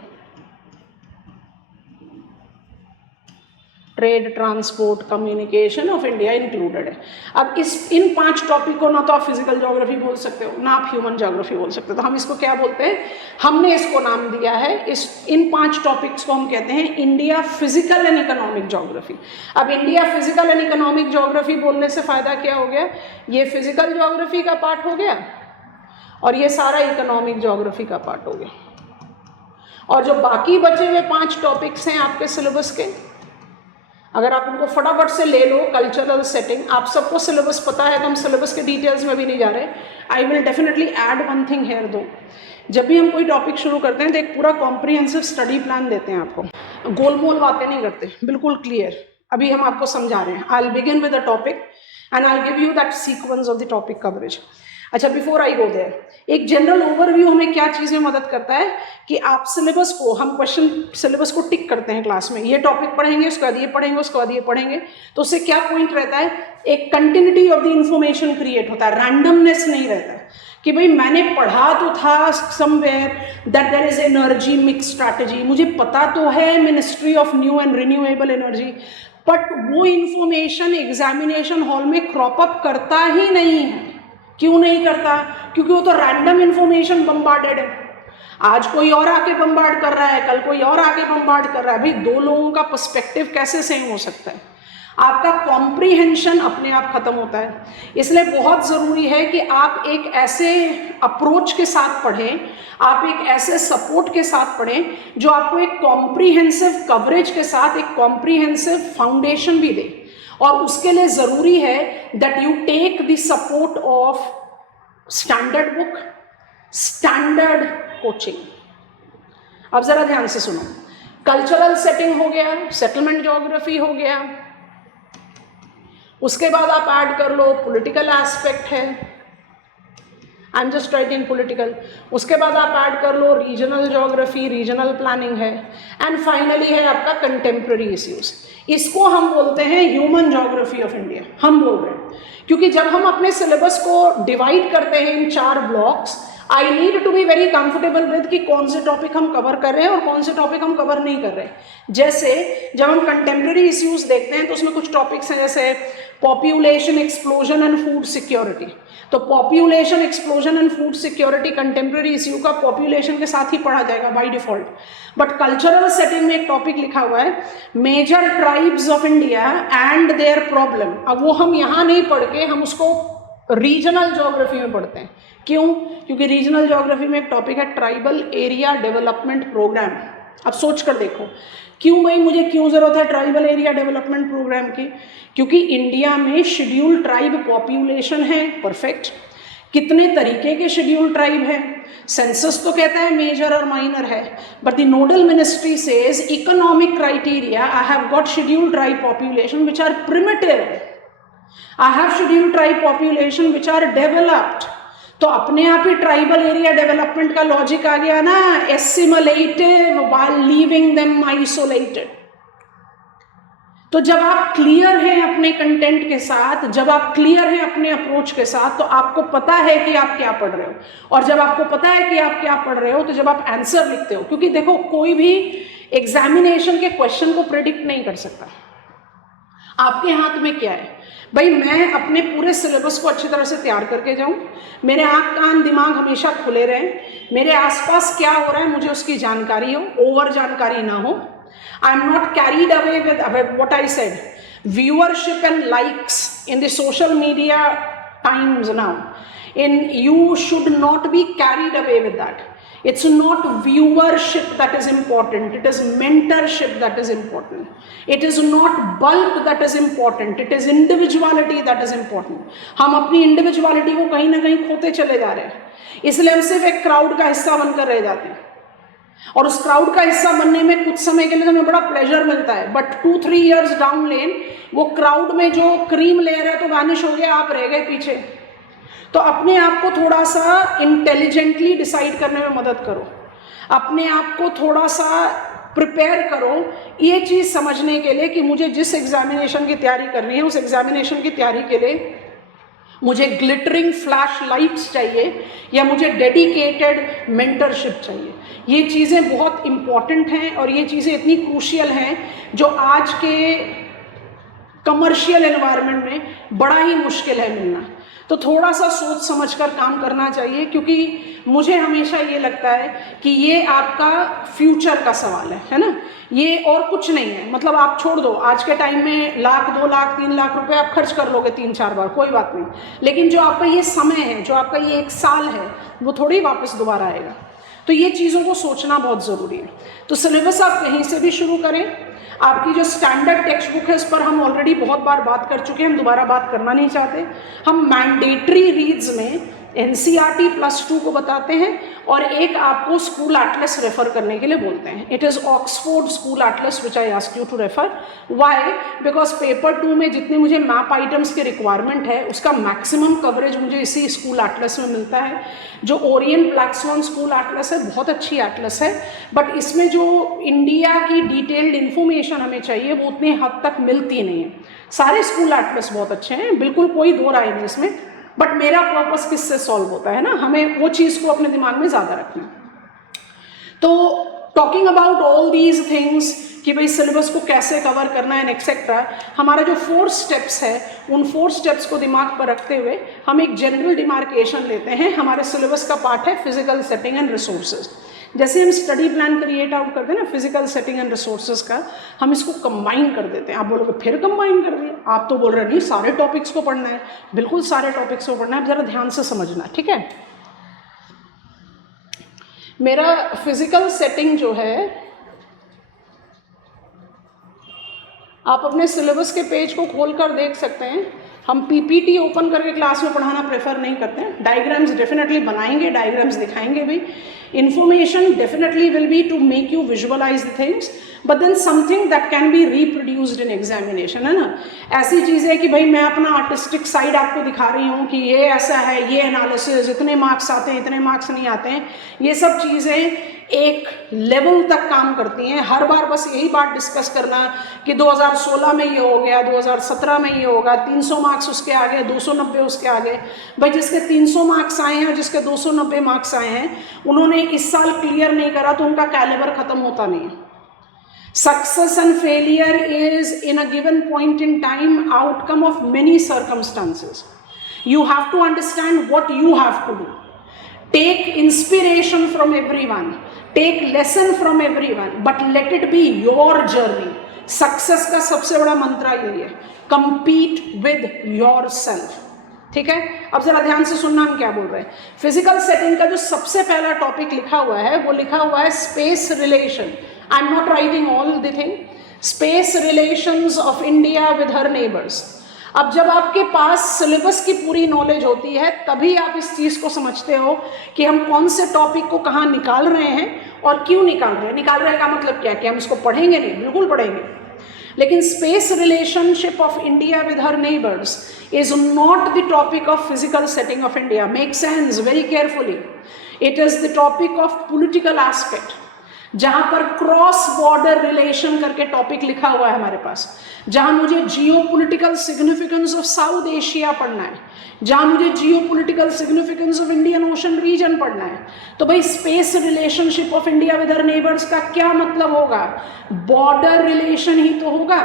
Trade, transport, communication of India included है। अब इन 5 टॉपिक को ना तो आप फिजिकल ज्योग्राफी बोल सकते हो, ना आप ह्यूमन ज्योग्राफी बोल सकते हो, तो हम इसको क्या बोलते हैं? हमने इसको नाम दिया है, इन 5 टॉपिक्स को हम कहते हैं India physical and economic geography. अब India physical and economic geography बोलने से फायदा क्या हो गया? ये फिजिकल ज्योग्राफी का पार्ट हो गया और ये सारा इकोनॉमिक ज्योग्राफी का पार्ट हो गया, और जो बाकी बचे हुए 5 टॉपिक्स हैं आपके सिलेबस के, अगर आप उनको फटाफट से ले लो, कल्चरल सेटिंग, आप सबको सिलेबस पता है तो हम सिलेबस के डिटेल्स में भी नहीं जा रहे। I will definitely add one thing here दो, जब भी हम कोई टॉपिक शुरू करते हैं तो एक पूरा कॉम्प्रिहेंसिव स्टडी प्लान देते हैं आपको, गोलमोल बातें नहीं करते, बिल्कुल क्लियर। अभी हम आपको समझा रहे हैं, I will begin with the topic and I will give you that sequence of the topic coverage. अच्छा, बिफोर आई गो देयर, एक जनरल ओवरव्यू हमें क्या चीज़ें मदद करता है कि आप सिलेबस को, हम क्वेश्चन सिलेबस को टिक करते हैं क्लास में, ये टॉपिक पढ़ेंगे, उसके बाद ये पढ़ेंगे, उसके बाद ये पढ़ेंगे, तो उससे क्या पॉइंट रहता है? एक continuity of the information create होता है, रैंडमनेस नहीं रहता है कि भाई मैंने पढ़ा तो था somewhere that there is energy mix strategy, मुझे पता तो है ministry of new and renewable energy, but वो इंफॉर्मेशन एग्जामिनेशन हॉल में क्रॉप अप करता ही नहीं है। क्यों नहीं करता? क्योंकि वो तो रैंडम इंफॉर्मेशन बम्बार्डेड है, आज कोई और आके बम्बार्ड कर रहा है, कल कोई और आके बम्बार्ड कर रहा है। भाई 2 लोगों का पर्सपेक्टिव कैसे सेम हो सकता है? आपका कॉम्प्रीहेंशन अपने आप खत्म होता है। इसलिए बहुत ज़रूरी है कि आप एक ऐसे अप्रोच के साथ पढ़ें, आप एक ऐसे सपोर्ट के साथ पढ़ें जो आपको एक कॉम्प्रीहेंसिव कवरेज के साथ एक कॉम्प्रीहेंसिव फाउंडेशन भी दे, और उसके लिए ज़रूरी है that you take the support of standard book, standard coaching. अब जरा ध्यान से सुनो, कल्चरल सेटिंग हो गया, सेटलमेंट ज्योग्राफी हो गया, उसके बाद आप ऐड कर लो पॉलिटिकल एस्पेक्ट है, I am just writing political, उसके बाद आप ऐड कर लो रीजनल ज्योग्राफी, रीजनल प्लानिंग है, एंड फाइनली है आपका कंटेम्प्रेरी इश्यूज। इसको हम बोलते हैं ह्यूमन ज्योग्राफी ऑफ इंडिया, हम बोल रहे हैं, क्योंकि जब हम अपने सिलेबस को डिवाइड करते हैं in 4 blocks, I need to be very comfortable with कि कौन से टॉपिक हम कवर कर रहे हैं और कौन से टॉपिक हम कवर नहीं कर रहे हैं। जैसे जब हम कंटेम्प्रेरी इश्यूज देखते हैं तो उसमें कुछ टॉपिक्स हैं जैसे population explosion and food security. तो population explosion and food security contemporary issue का पॉपुलेशन के साथ ही पढ़ा जाएगा by default. But cultural setting में एक टॉपिक लिखा हुआ है major tribes of India and their problem. अब वो हम यहाँ नहीं पढ़ के हम उसको रीजनल ज्योग्राफी में पढ़ते हैं। क्यों? क्योंकि रीजनल ज्योग्राफी में एक टॉपिक है ट्राइबल एरिया डेवलपमेंट प्रोग्राम। अब सोच कर देखो क्यों भाई, मुझे क्यों जरूरत है ट्राइबल एरिया डेवलपमेंट प्रोग्राम की? क्योंकि इंडिया में शेड्यूल ट्राइब पॉपुलेशन है, परफेक्ट। कितने तरीके के शेड्यूल ट्राइब हैं? सेंसस तो कहता है मेजर और माइनर है, but the nodal ministry says economic criteria I have got schedule tribe population which are primitive, I have scheduled tribe population which are developed। तो अपने आप ही ट्राइबल एरिया डेवलपमेंट का लॉजिक आ गया ना, assimilative while leaving them isolated। तो जब आप clear हैं अपने कंटेंट के साथ, जब आप क्लियर हैं अपने अप्रोच के साथ, तो आपको पता है कि आप क्या पढ़ रहे हो। और जब आपको पता है कि आप क्या पढ़ रहे हो तो जब आप आंसर लिखते हो, क्योंकि देखो कोई भी एग्जामिनेशन के क्वेश्चन को प्रेडिक्ट नहीं कर सकता, आपके हाथ में क्या है भाई। मैं अपने पूरे सिलेबस को अच्छी तरह से तैयार करके जाऊं, मेरे आंख कान दिमाग हमेशा खुले रहें, मेरे आसपास क्या हो रहा है मुझे उसकी जानकारी हो, ओवर जानकारी ना हो। I am not carried away with what I said, viewership and likes in the social media times now, in you should not be carried away with that. It's not viewership that is important, it is mentorship that is important. It is not bulk that is important, it is individuality that is important. हम अपनी individuality को कहीं ना कहीं खोते चले जा रहे हैं, इसलिए हम सिर्फ एक क्राउड का हिस्सा बनकर रह जाते हैं। और उस क्राउड का हिस्सा बनने में कुछ समय के लिए हमें बड़ा प्लेजर मिलता है, बट 2-3 years डाउन लेन वो क्राउड में जो क्रीम लेयर है तो वैनिश हो गया, आप रह गए पीछे। तो अपने आप को थोड़ा सा इंटेलिजेंटली डिसाइड करने में मदद करो, अपने आप को थोड़ा सा प्रिपेयर करो ये चीज़ समझने के लिए कि मुझे जिस एग्जामिनेशन की तैयारी करनी है उस एग्जामिनेशन की तैयारी के लिए मुझे ग्लिटरिंग फ्लैश लाइट्स चाहिए या मुझे डेडिकेटेड मेंटरशिप चाहिए। ये चीज़ें बहुत इम्पॉर्टेंट हैं और ये चीज़ें इतनी क्रूशियल हैं जो आज के कमर्शियल एनवायरनमेंट में बड़ा ही मुश्किल है मिलना। तो थोड़ा सा सोच समझकर काम करना चाहिए, क्योंकि मुझे हमेशा ये लगता है कि ये आपका फ्यूचर का सवाल है ना, ये और कुछ नहीं है। मतलब आप छोड़ दो, आज के टाइम में 1 लाख 2 लाख 3 लाख रुपए आप खर्च कर लोगे 3-4 बार, कोई बात नहीं, लेकिन जो आपका ये समय है, जो आपका ये 1 साल है, वो थोड़ी वापस दोबारा आएगा। तो ये चीज़ों को सोचना बहुत ज़रूरी है। तो सिलेबस आप कहीं से भी शुरू करें, आपकी जो स्टैंडर्ड टेक्स्ट बुक है उस पर हम ऑलरेडी बहुत बार बात कर चुके हैं, हम दोबारा बात करना नहीं चाहते। हम मैंडेटरी रीड्स में NCERT +2 को बताते हैं और एक आपको स्कूल एटलस रेफर करने के लिए बोलते हैं। It is Oxford school atlas which I ask you to refer. Why? Because paper 2 में जितने मुझे मैप आइटम्स की रिक्वायरमेंट है उसका मैक्सिमम कवरेज मुझे इसी स्कूल एटलस में मिलता है। जो Orient black swan school Atlas है बहुत अच्छी एटलस है, बट इसमें जो इंडिया की डिटेल्ड इन्फॉर्मेशन हमें चाहिए वो उतनी हद तक मिलती नहीं है। सारे स्कूल एटलस बहुत अच्छे हैं, बिल्कुल कोई दो राय नहीं इसमें, बट मेरा पर्पस किससे सॉल्व होता है ना, हमें वो चीज़ को अपने दिमाग में ज़्यादा रखना। तो talking about all these things कि भाई सिलेबस को कैसे कवर करना है एक्सेट्रा, हमारा जो 4 स्टेप्स है उन 4 स्टेप्स को दिमाग पर रखते हुए हम एक जनरल डिमार्केशन लेते हैं। हमारे सिलेबस का पार्ट है फिजिकल सेटिंग एंड रिसोर्सेज। जैसे हम स्टडी प्लान क्रिएट आउट करते हैं ना फिजिकल सेटिंग एंड रिसोर्सेज का, हम इसको कंबाइन कर देते हैं। आप बोलोगे फिर कंबाइन कर दिया, आप तो बोल रहे नहीं सारे टॉपिक्स को पढ़ना है। बिल्कुल सारे टॉपिक्स को पढ़ना है, जरा ध्यान से समझना, ठीक है। मेरा फिजिकल सेटिंग जो है, आप अपने सिलेबस के पेज को खोलकर देख सकते हैं। हम पीपीटी ओपन करके क्लास में पढ़ाना प्रेफर नहीं करते हैं। डायग्राम्स डेफिनेटली बनाएंगे, डायग्राम्स दिखाएंगे भी। Information definitely will be to make you visualize the things, but then something that can be reproduced in examination, है ना। ऐसी चीज़ है कि भाई मैं अपना आर्टिस्टिक साइड आपको दिखा रही हूँ कि ये ऐसा है, ये एनालिसिस, इतने मार्क्स आते हैं, इतने मार्क्स नहीं आते हैं, ये सब चीज़ें एक लेवल तक काम करती हैं। हर बार बस यही बात डिस्कस करना कि 2016 में ये हो गया, 2017 में ये होगा, 300 मार्क्स उसके आगे, 290 उसके आगे। भाई जिसके 300 मार्क्स आए हैं, जिसके 290 मार्क्स आए हैं, उन्होंने इस साल क्लियर नहीं करा तो उनका कैलिबर खत्म होता नहीं है। Success and failure is in a given point in time outcome of many circumstances. You have to understand what you have to do. Take inspiration from everyone, take lesson from everyone, but let it be your journey. Success का सबसे बड़ा मंत्र यही है, compete with yourself. ठीक है, अब जरा ध्यान से सुनना हम क्या बोल रहे हैं। फिजिकल सेटिंग का जो सबसे पहला टॉपिक लिखा हुआ है वो लिखा हुआ है space relation. I am not writing all the thing, space relations of India with her neighbours. अब जब आपके पास सिलेबस की पूरी नॉलेज होती है तभी आप इस चीज़ को समझते हो कि हम कौन से टॉपिक को कहाँ निकाल रहे हैं और क्यों निकाल रहे हैं। निकाल रहे का मतलब क्या, कि हम इसको पढ़ेंगे नहीं, बिल्कुल पढ़ेंगे, लेकिन space relationship of India with her neighbours is not the topic of physical setting of India. Make sense very carefully. It is the topic of political aspect, जहां पर क्रॉस बॉर्डर रिलेशन करके टॉपिक लिखा हुआ है हमारे पास, जहां मुझे geopolitical significance of South Asia पढ़ना है, जहां मुझे geopolitical significance of Indian Ocean region पढ़ना है। तो भाई space relationship of India with her neighbours का क्या मतलब होगा, बॉर्डर रिलेशन ही तो होगा।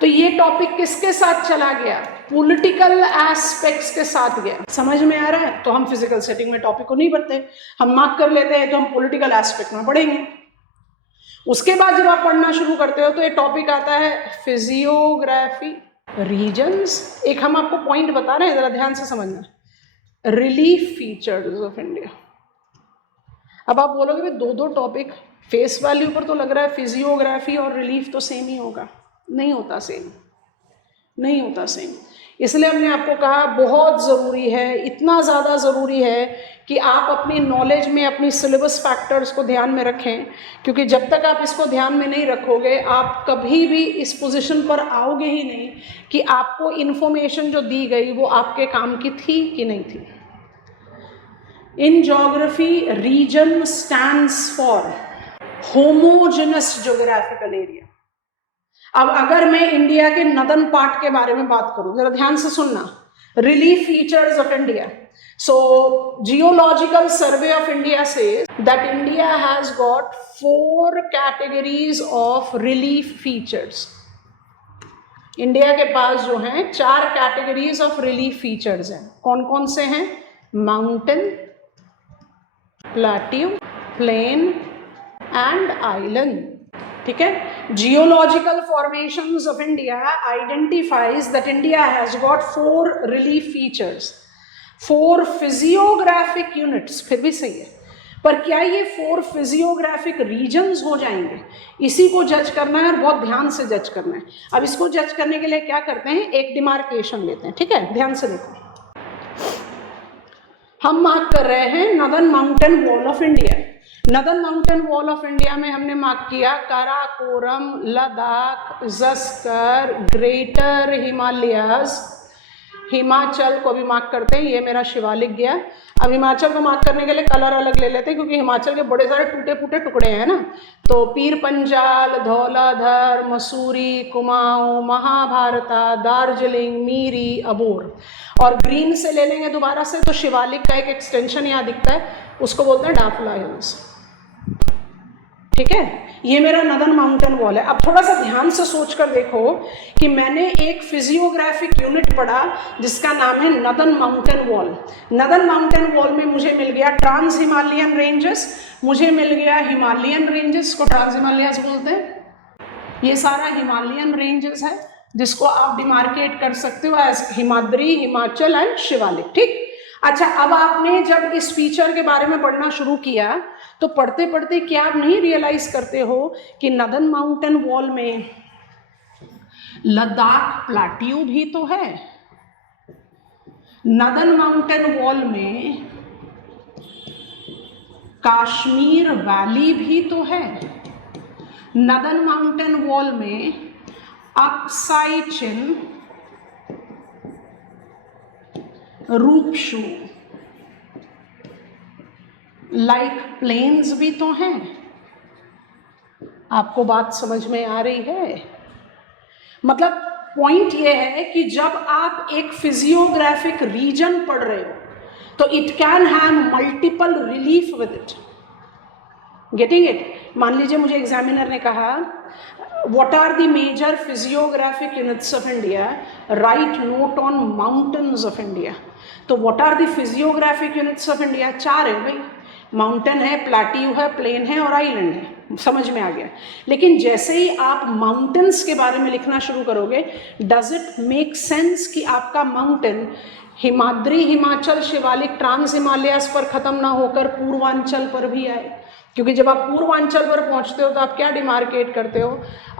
तो ये टॉपिक किसके साथ चला गया, पॉलिटिकल एस्पेक्ट्स के साथ गया। समझ में आ रहा है। तो हम फिजिकल सेटिंग में टॉपिक को नहीं पढ़ते, हम मार्क कर लेते हैं तो हम पॉलिटिकल एस्पेक्ट में पढ़ेंगे। उसके बाद जब आप पढ़ना शुरू करते हो तो ये टॉपिक आता है फिजियोग्राफी रीजन्स। एक हम आपको पॉइंट बता रहे हैं, जरा ध्यान से समझना, रिलीफ फीचर्स ऑफ इंडिया। अब आप बोलोगे भाई दो दो टॉपिक, फेस वैल्यू पर तो लग रहा है फिजियोग्राफी और रिलीफ तो सेम ही होगा। नहीं होता सेम, नहीं होता सेम। इसलिए हमने आपको कहा बहुत ज़रूरी है, इतना ज़्यादा ज़रूरी है कि आप अपनी नॉलेज में अपनी सिलेबस फैक्टर्स को ध्यान में रखें, क्योंकि जब तक आप इसको ध्यान में नहीं रखोगे आप कभी भी इस पोजीशन पर आओगे ही नहीं कि आपको इन्फॉर्मेशन जो दी गई वो आपके काम की थी कि नहीं थी। In geography region stands for homogenous geographical area. अब अगर मैं इंडिया के नदन पार्ट के बारे में बात करूं, जरा ध्यान से सुनना, relief features of India. So geological survey of India says that India has got 4 categories of relief features. India के पास जो हैं 4 कैटेगरीज ऑफ रिलीफ फीचर्स हैं। कौन कौन से हैं, mountain, plateau, plain and island. ठीक है, geological formations of India identifies that India has got 4 relief features, 4 physiographic units. फिर भी सही है, पर क्या ये 4 फिजियोग्राफिक रीजन्स हो जाएंगे, इसी को जज करना है और बहुत ध्यान से जज करना है। अब इसको जज करने के लिए क्या करते हैं, एक डिमार्केशन लेते हैं। ठीक है, ध्यान से देखो, हम मार्क कर रहे हैं northern mountain wall of India. Northern mountain wall of India में हमने मार्क किया काराकोरम, लद्दाख, जस्कर, ग्रेटर हिमालयाज, हिमाचल को भी मार्क करते हैं। ये मेरा शिवालिक गया। अब हिमाचल को मार्क करने के लिए कलर अलग ले लेते हैं क्योंकि हिमाचल के बड़े सारे टूटे फूटे टुकड़े हैं ना। तो पीर पंजाल, धौलाधर, मसूरी, कुमाऊं, महाभारता, दार्जिलिंग, मीरी, अबोर। और ग्रीन से ले लेंगे दोबारा से तो शिवालिक का एक एक्सटेंशन यहाँ दिखता है, उसको बोलते हैं डाफला हिल्स। ठीक है, ये मेरा नदर्न माउंटेन वॉल है। अब थोड़ा सा ध्यान से सोच कर देखो कि मैंने एक फिजियोग्राफिक यूनिट पढ़ा जिसका नाम है northern mountain wall. Northern mountain wall में मुझे मिल गया ट्रांस हिमालयन रेंजेस, मुझे मिल गया हिमालयन रेंजेस को ट्रांस हिमालयस बोलते हैं। ये सारा हिमालयन रेंजेस है जिसको आप डिमार्केट कर सकते हो एज हिमाद्री, हिमाचल एंड शिवालिक। ठीक, अच्छा, अब आपने जब इस फीचर के बारे में पढ़ना शुरू किया तो पढ़ते पढ़ते क्या आप नहीं रियलाइज करते हो कि नदर्न माउंटेन वॉल में लद्दाख प्लेट्यू भी तो है। नदन माउंटेन वॉल में कश्मीर वैली भी तो है। नदन माउंटेन वॉल में अक्साई चिन, रूपशु लाइक प्लेन्स भी तो हैं। आपको बात समझ में आ रही है? मतलब पॉइंट ये है कि जब आप एक फिजियोग्राफिक रीजन पढ़ रहे हो तो it can have multiple relief with it. Getting it? मान लीजिए मुझे एग्जामिनर ने कहा what are the major physiographic units of India, write note on mountains of India. तो what are the physiographic units of India? 4 है भाई, mountain है, plateau है, प्लेन है और आइलैंड है। समझ में आ गया। लेकिन जैसे ही आप माउंटेन्स के बारे में लिखना शुरू करोगे, डज इट मेक सेंस कि आपका माउंटेन हिमाद्री, हिमाचल, शिवालिक, ट्रांस हिमालयस पर खत्म ना होकर पूर्वांचल पर भी आए? क्योंकि जब आप पूर्वांचल पर पहुंचते हो तो आप क्या डिमार्केट करते हो?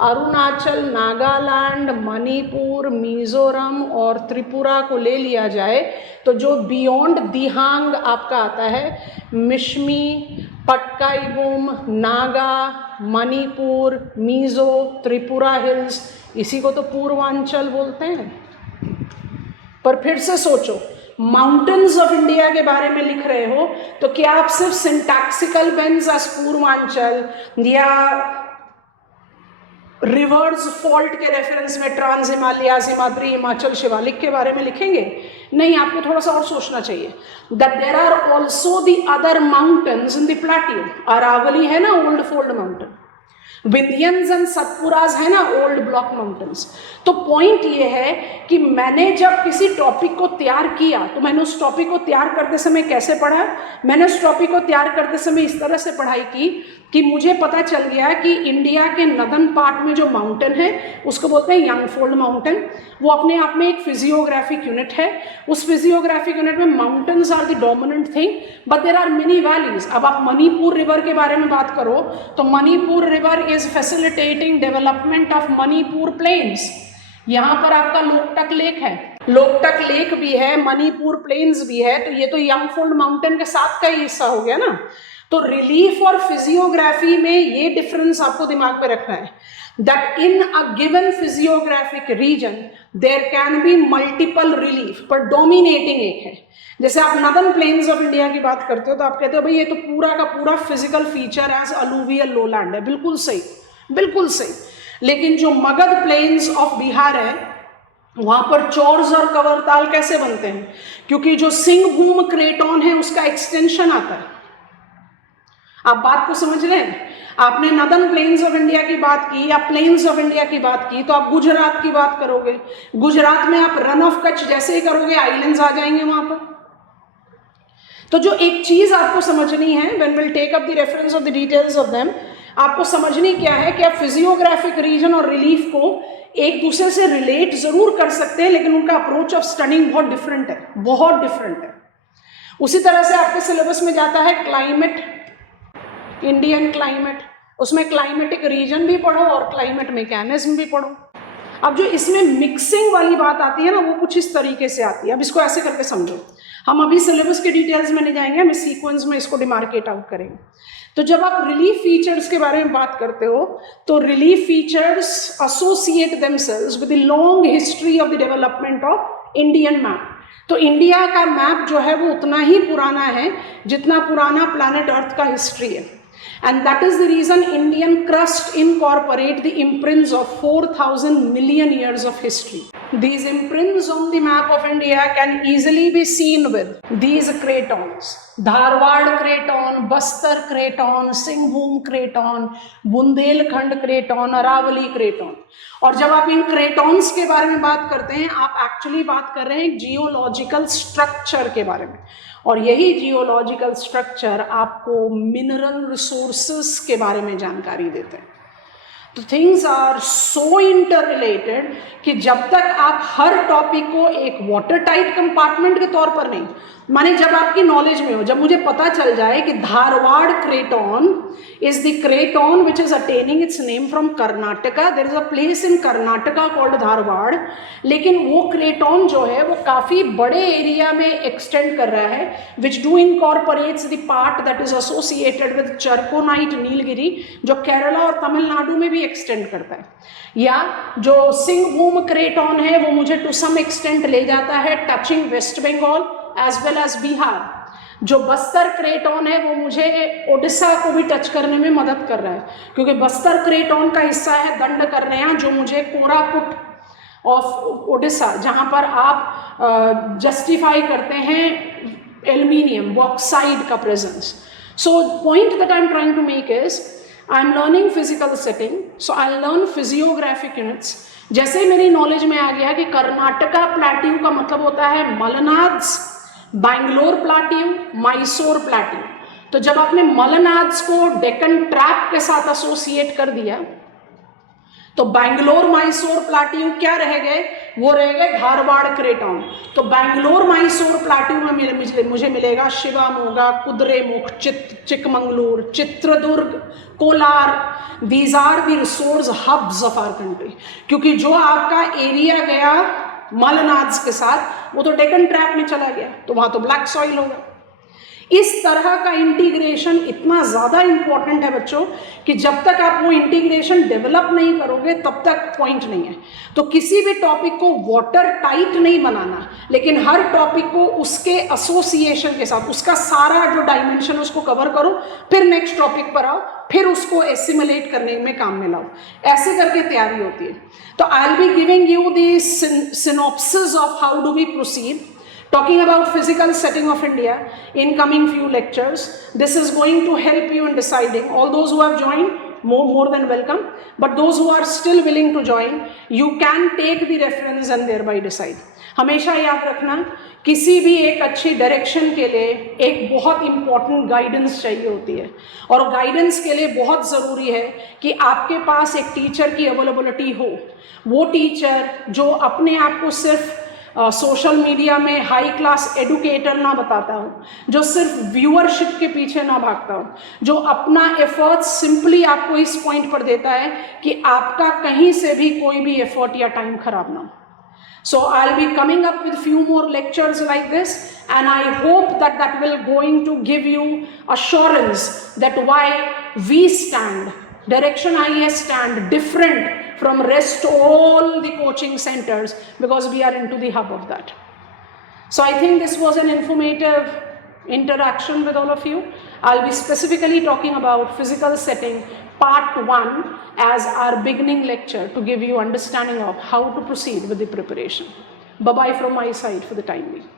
अरुणाचल, नागालैंड, मणिपुर, मिजोरम और त्रिपुरा को ले लिया जाए तो जो बियॉन्ड दिहांग आपका आता है, मिशमी, पटकाईबूम, नागा, मणिपुर, मिजो, त्रिपुरा हिल्स, इसी को तो पूर्वांचल बोलते हैं। पर फिर से सोचो, माउंटेन्स ऑफ इंडिया के बारे में लिख रहे हो तो क्या आप सिर्फ सिंटैक्सिकल बेंस एज पूर्वांचल या रिवर्स फॉल्ट के रेफरेंस में ट्रांस हिमालयास, हिमाद्री, हिमाचल, शिवालिक के बारे में लिखेंगे? नहीं, आपको थोड़ा सा और सोचना चाहिए। That there are also the other mountains in the plateau. Aravalli है ना old fold mountain, Vindhyans and Satpuras है ना ओल्ड ब्लॉक माउंटेन्स। तो पॉइंट ये है कि मैंने जब किसी टॉपिक को तैयार किया तो मैंने उस टॉपिक को तैयार करते समय कैसे पढ़ा? मैंने उस टॉपिक को तैयार करते समय इस तरह से पढ़ाई की कि मुझे पता चल गया कि इंडिया के नदन पार्ट में जो माउंटेन है उसको बोलते हैं यंगफोल्ड माउंटेन। वो अपने आप में एक फिजियोग्राफिक यूनिट है। उस फिजियोग्राफिक यूनिट में mountains are the dominant thing, but there are many valleys. अब आप मणिपुर रिवर के बारे में बात करो तो Manipur river is facilitating development of Manipur plains. यहाँ पर आपका लोकटक लेक है, लोकटक लेक भी है, मणिपुर प्लेन्स भी है, तो ये तो यंगफोल्ड माउंटेन के साथ का ही हिस्सा हो गया ना। तो रिलीफ और फिजियोग्राफी में ये डिफरेंस आपको दिमाग पे रखना है, that in a given physiographic region there can be multiple relief, पर डोमिनेटिंग एक है। जैसे आप नदन प्लेन्स ऑफ इंडिया की बात करते हो तो आप कहते हो भाई ये तो पूरा का पूरा physical feature as alluvial lowland है। बिल्कुल सही, बिल्कुल सही। लेकिन जो मगध प्लेन्स ऑफ बिहार है वहां पर चोर्स और कवरताल कैसे बनते हैं? क्योंकि जो सिंहभूम क्रेटॉन है उसका एक्सटेंशन आता है। आप बात को समझ रहे हैं? आपने नदन प्लेन्स ऑफ इंडिया की बात की या प्लेन्स ऑफ इंडिया की बात की तो आप गुजरात की बात करोगे। गुजरात में आप रन ऑफ कच्छ जैसे ही करोगे आइलैंड्स आ जाएंगे वहां पर। तो जो एक चीज आपको समझनी है, when will take up the reference of the details of them, आपको समझनी क्या है कि आप फिजियोग्राफिक रीजन और रिलीफ को एक दूसरे से रिलेट जरूर कर सकते हैं, लेकिन उनका अप्रोच ऑफ स्टडिंग बहुत डिफरेंट है, बहुत डिफरेंट है। उसी तरह से आपके सिलेबस में जाता है क्लाइमेट, इंडियन क्लाइमेट, उसमें क्लाइमेटिक रीजन भी पढ़ो और क्लाइमेट मैकेनिज्म भी पढ़ो। अब जो इसमें मिक्सिंग वाली बात आती है ना, वो कुछ इस तरीके से आती है। अब इसको ऐसे करके समझो, हम अभी सिलेबस के डिटेल्स में नहीं जाएंगे, हम सीक्वेंस में इसको डिमार्केट आउट करेंगे। तो जब आप रिलीफ फीचर्स के बारे में बात करते हो तो relief features associate themselves with the long history of the development of Indian map. तो इंडिया का मैप जो है वो उतना ही पुराना है जितना पुराना प्लैनेट अर्थ का हिस्ट्री है। And that is the reason Indian crust incorporate the imprints of 4,000 million years of history. These imprints on the map of India can easily be seen with these cratons. Dharwad craton, Bastar craton, Singhbhum craton, Bundelkhand craton, Aravali craton. और जब आप इन क्रेटॉन्स के बारे में बात करते हैं आप एक्चुअली बात कर रहे हैं जियोलॉजिकल स्ट्रक्चर के बारे में, और यही जियोलॉजिकल स्ट्रक्चर आपको मिनरल रिसोर्सेस के बारे में जानकारी देते हैं। तो things are so inter related कि जब तक आप हर टॉपिक को एक वाटर टाइट कंपार्टमेंट के तौर पर नहीं, माने जब आपकी नॉलेज में हो, जब मुझे पता चल जाए कि Dharwad craton is the craton which is attaining its name from Karnataka. There is a place in Karnataka called Dharwad. लेकिन वो क्रेटॉन जो है वो काफ़ी बड़े एरिया में एक्सटेंड कर रहा है, which do incorporates the part that is associated with Charconite Nilgiri, जो केरला और तमिलनाडु में भी एक्सटेंड करता है. या जो सिंहभूम क्रेटॉन है वो मुझे टू सम एक्सटेंट ले जाता है touching West Bengal as well as Bihar. जो बस्तर क्रेटॉन है वो मुझे ओडिशा को भी टच करने में मदद कर रहा है, क्योंकि बस्तर क्रेटॉन का हिस्सा है दंडकर्णया, जो मुझे कोरापुट ऑफ ओडिशा, जहाँ पर आप जस्टिफाई करते हैं एल्यूमिनियम बॉक्साइड का presence. So point that I am trying to make is I am learning physical setting, so I learn physiographic units. जैसे मेरी नॉलेज में आ गया कि कर्नाटका प्लेट्यू का मतलब होता है मलनाड्स, बैंगलोर प्लाट्यू, मैसूर प्लाट्यू. तो जब आपने मलनाड्स को डेक्कन ट्रैप के साथ एसोसिएट कर दिया तो बैंगलोर मैसूर प्लाट्यू क्या रह गए, वो रह गए धारवाड़ क्रेटॉन. तो बैंगलोर मैसूर प्लाट्यू में मुझे मिलेगा Shivamogga, Kudremukh, Chikmagalur, Chitradurga, Kolar. These are the resource hubs of our country. क्योंकि जो आपका एरिया गया मलनाड्स के साथ वो तो डेक्कन ट्रैप में चला गया, तो वहां तो ब्लैक सॉइल होगा. इस तरह का इंटीग्रेशन इतना ज़्यादा इंपॉर्टेंट है बच्चों कि जब तक आप वो इंटीग्रेशन डेवलप नहीं करोगे तब तक पॉइंट नहीं है. तो किसी भी टॉपिक को वाटर टाइट नहीं बनाना, लेकिन हर टॉपिक को उसके एसोसिएशन के साथ उसका सारा जो डायमेंशन उसको कवर करो, फिर नेक्स्ट टॉपिक पर आओ, फिर उसको एसिमुलेट करने में काम में लाओ. ऐसे करके तैयारी होती है. तो I will be giving you the synopsis of how do we proceed talking about physical setting of India in coming few lectures. This is going to help you in deciding. All those who have joined, more than welcome, but those who are still willing to join, you can take the reference and thereby decide. हमेशा याद रखना, किसी भी एक अच्छी direction के लिए एक बहुत इंपॉर्टेंट गाइडेंस चाहिए होती है, और गाइडेंस के लिए बहुत ज़रूरी है कि आपके पास एक टीचर की अवेलेबिलिटी हो. वो टीचर जो अपने आप को सिर्फ सोशल मीडिया में हाई क्लास एडुकेटर ना बताता हो, जो सिर्फ व्यूअरशिप के पीछे ना भागता हो, जो अपना एफर्ट सिंपली आपको इस पॉइंट पर देता है कि आपका कहीं से भी कोई भी एफर्ट या टाइम खराब ना हो. So I'll be coming up with few more lectures like this, and I hope that will going to give you assurance that why we stand, Direction IAS stand different from rest all the coaching centers, because we are into the hub of that. So I think this was an informative interaction with all of you. I'll be specifically talking about physical setting part 1 as our beginning lecture to give you understanding of how to proceed with the preparation. Bye-bye from my side for the time being.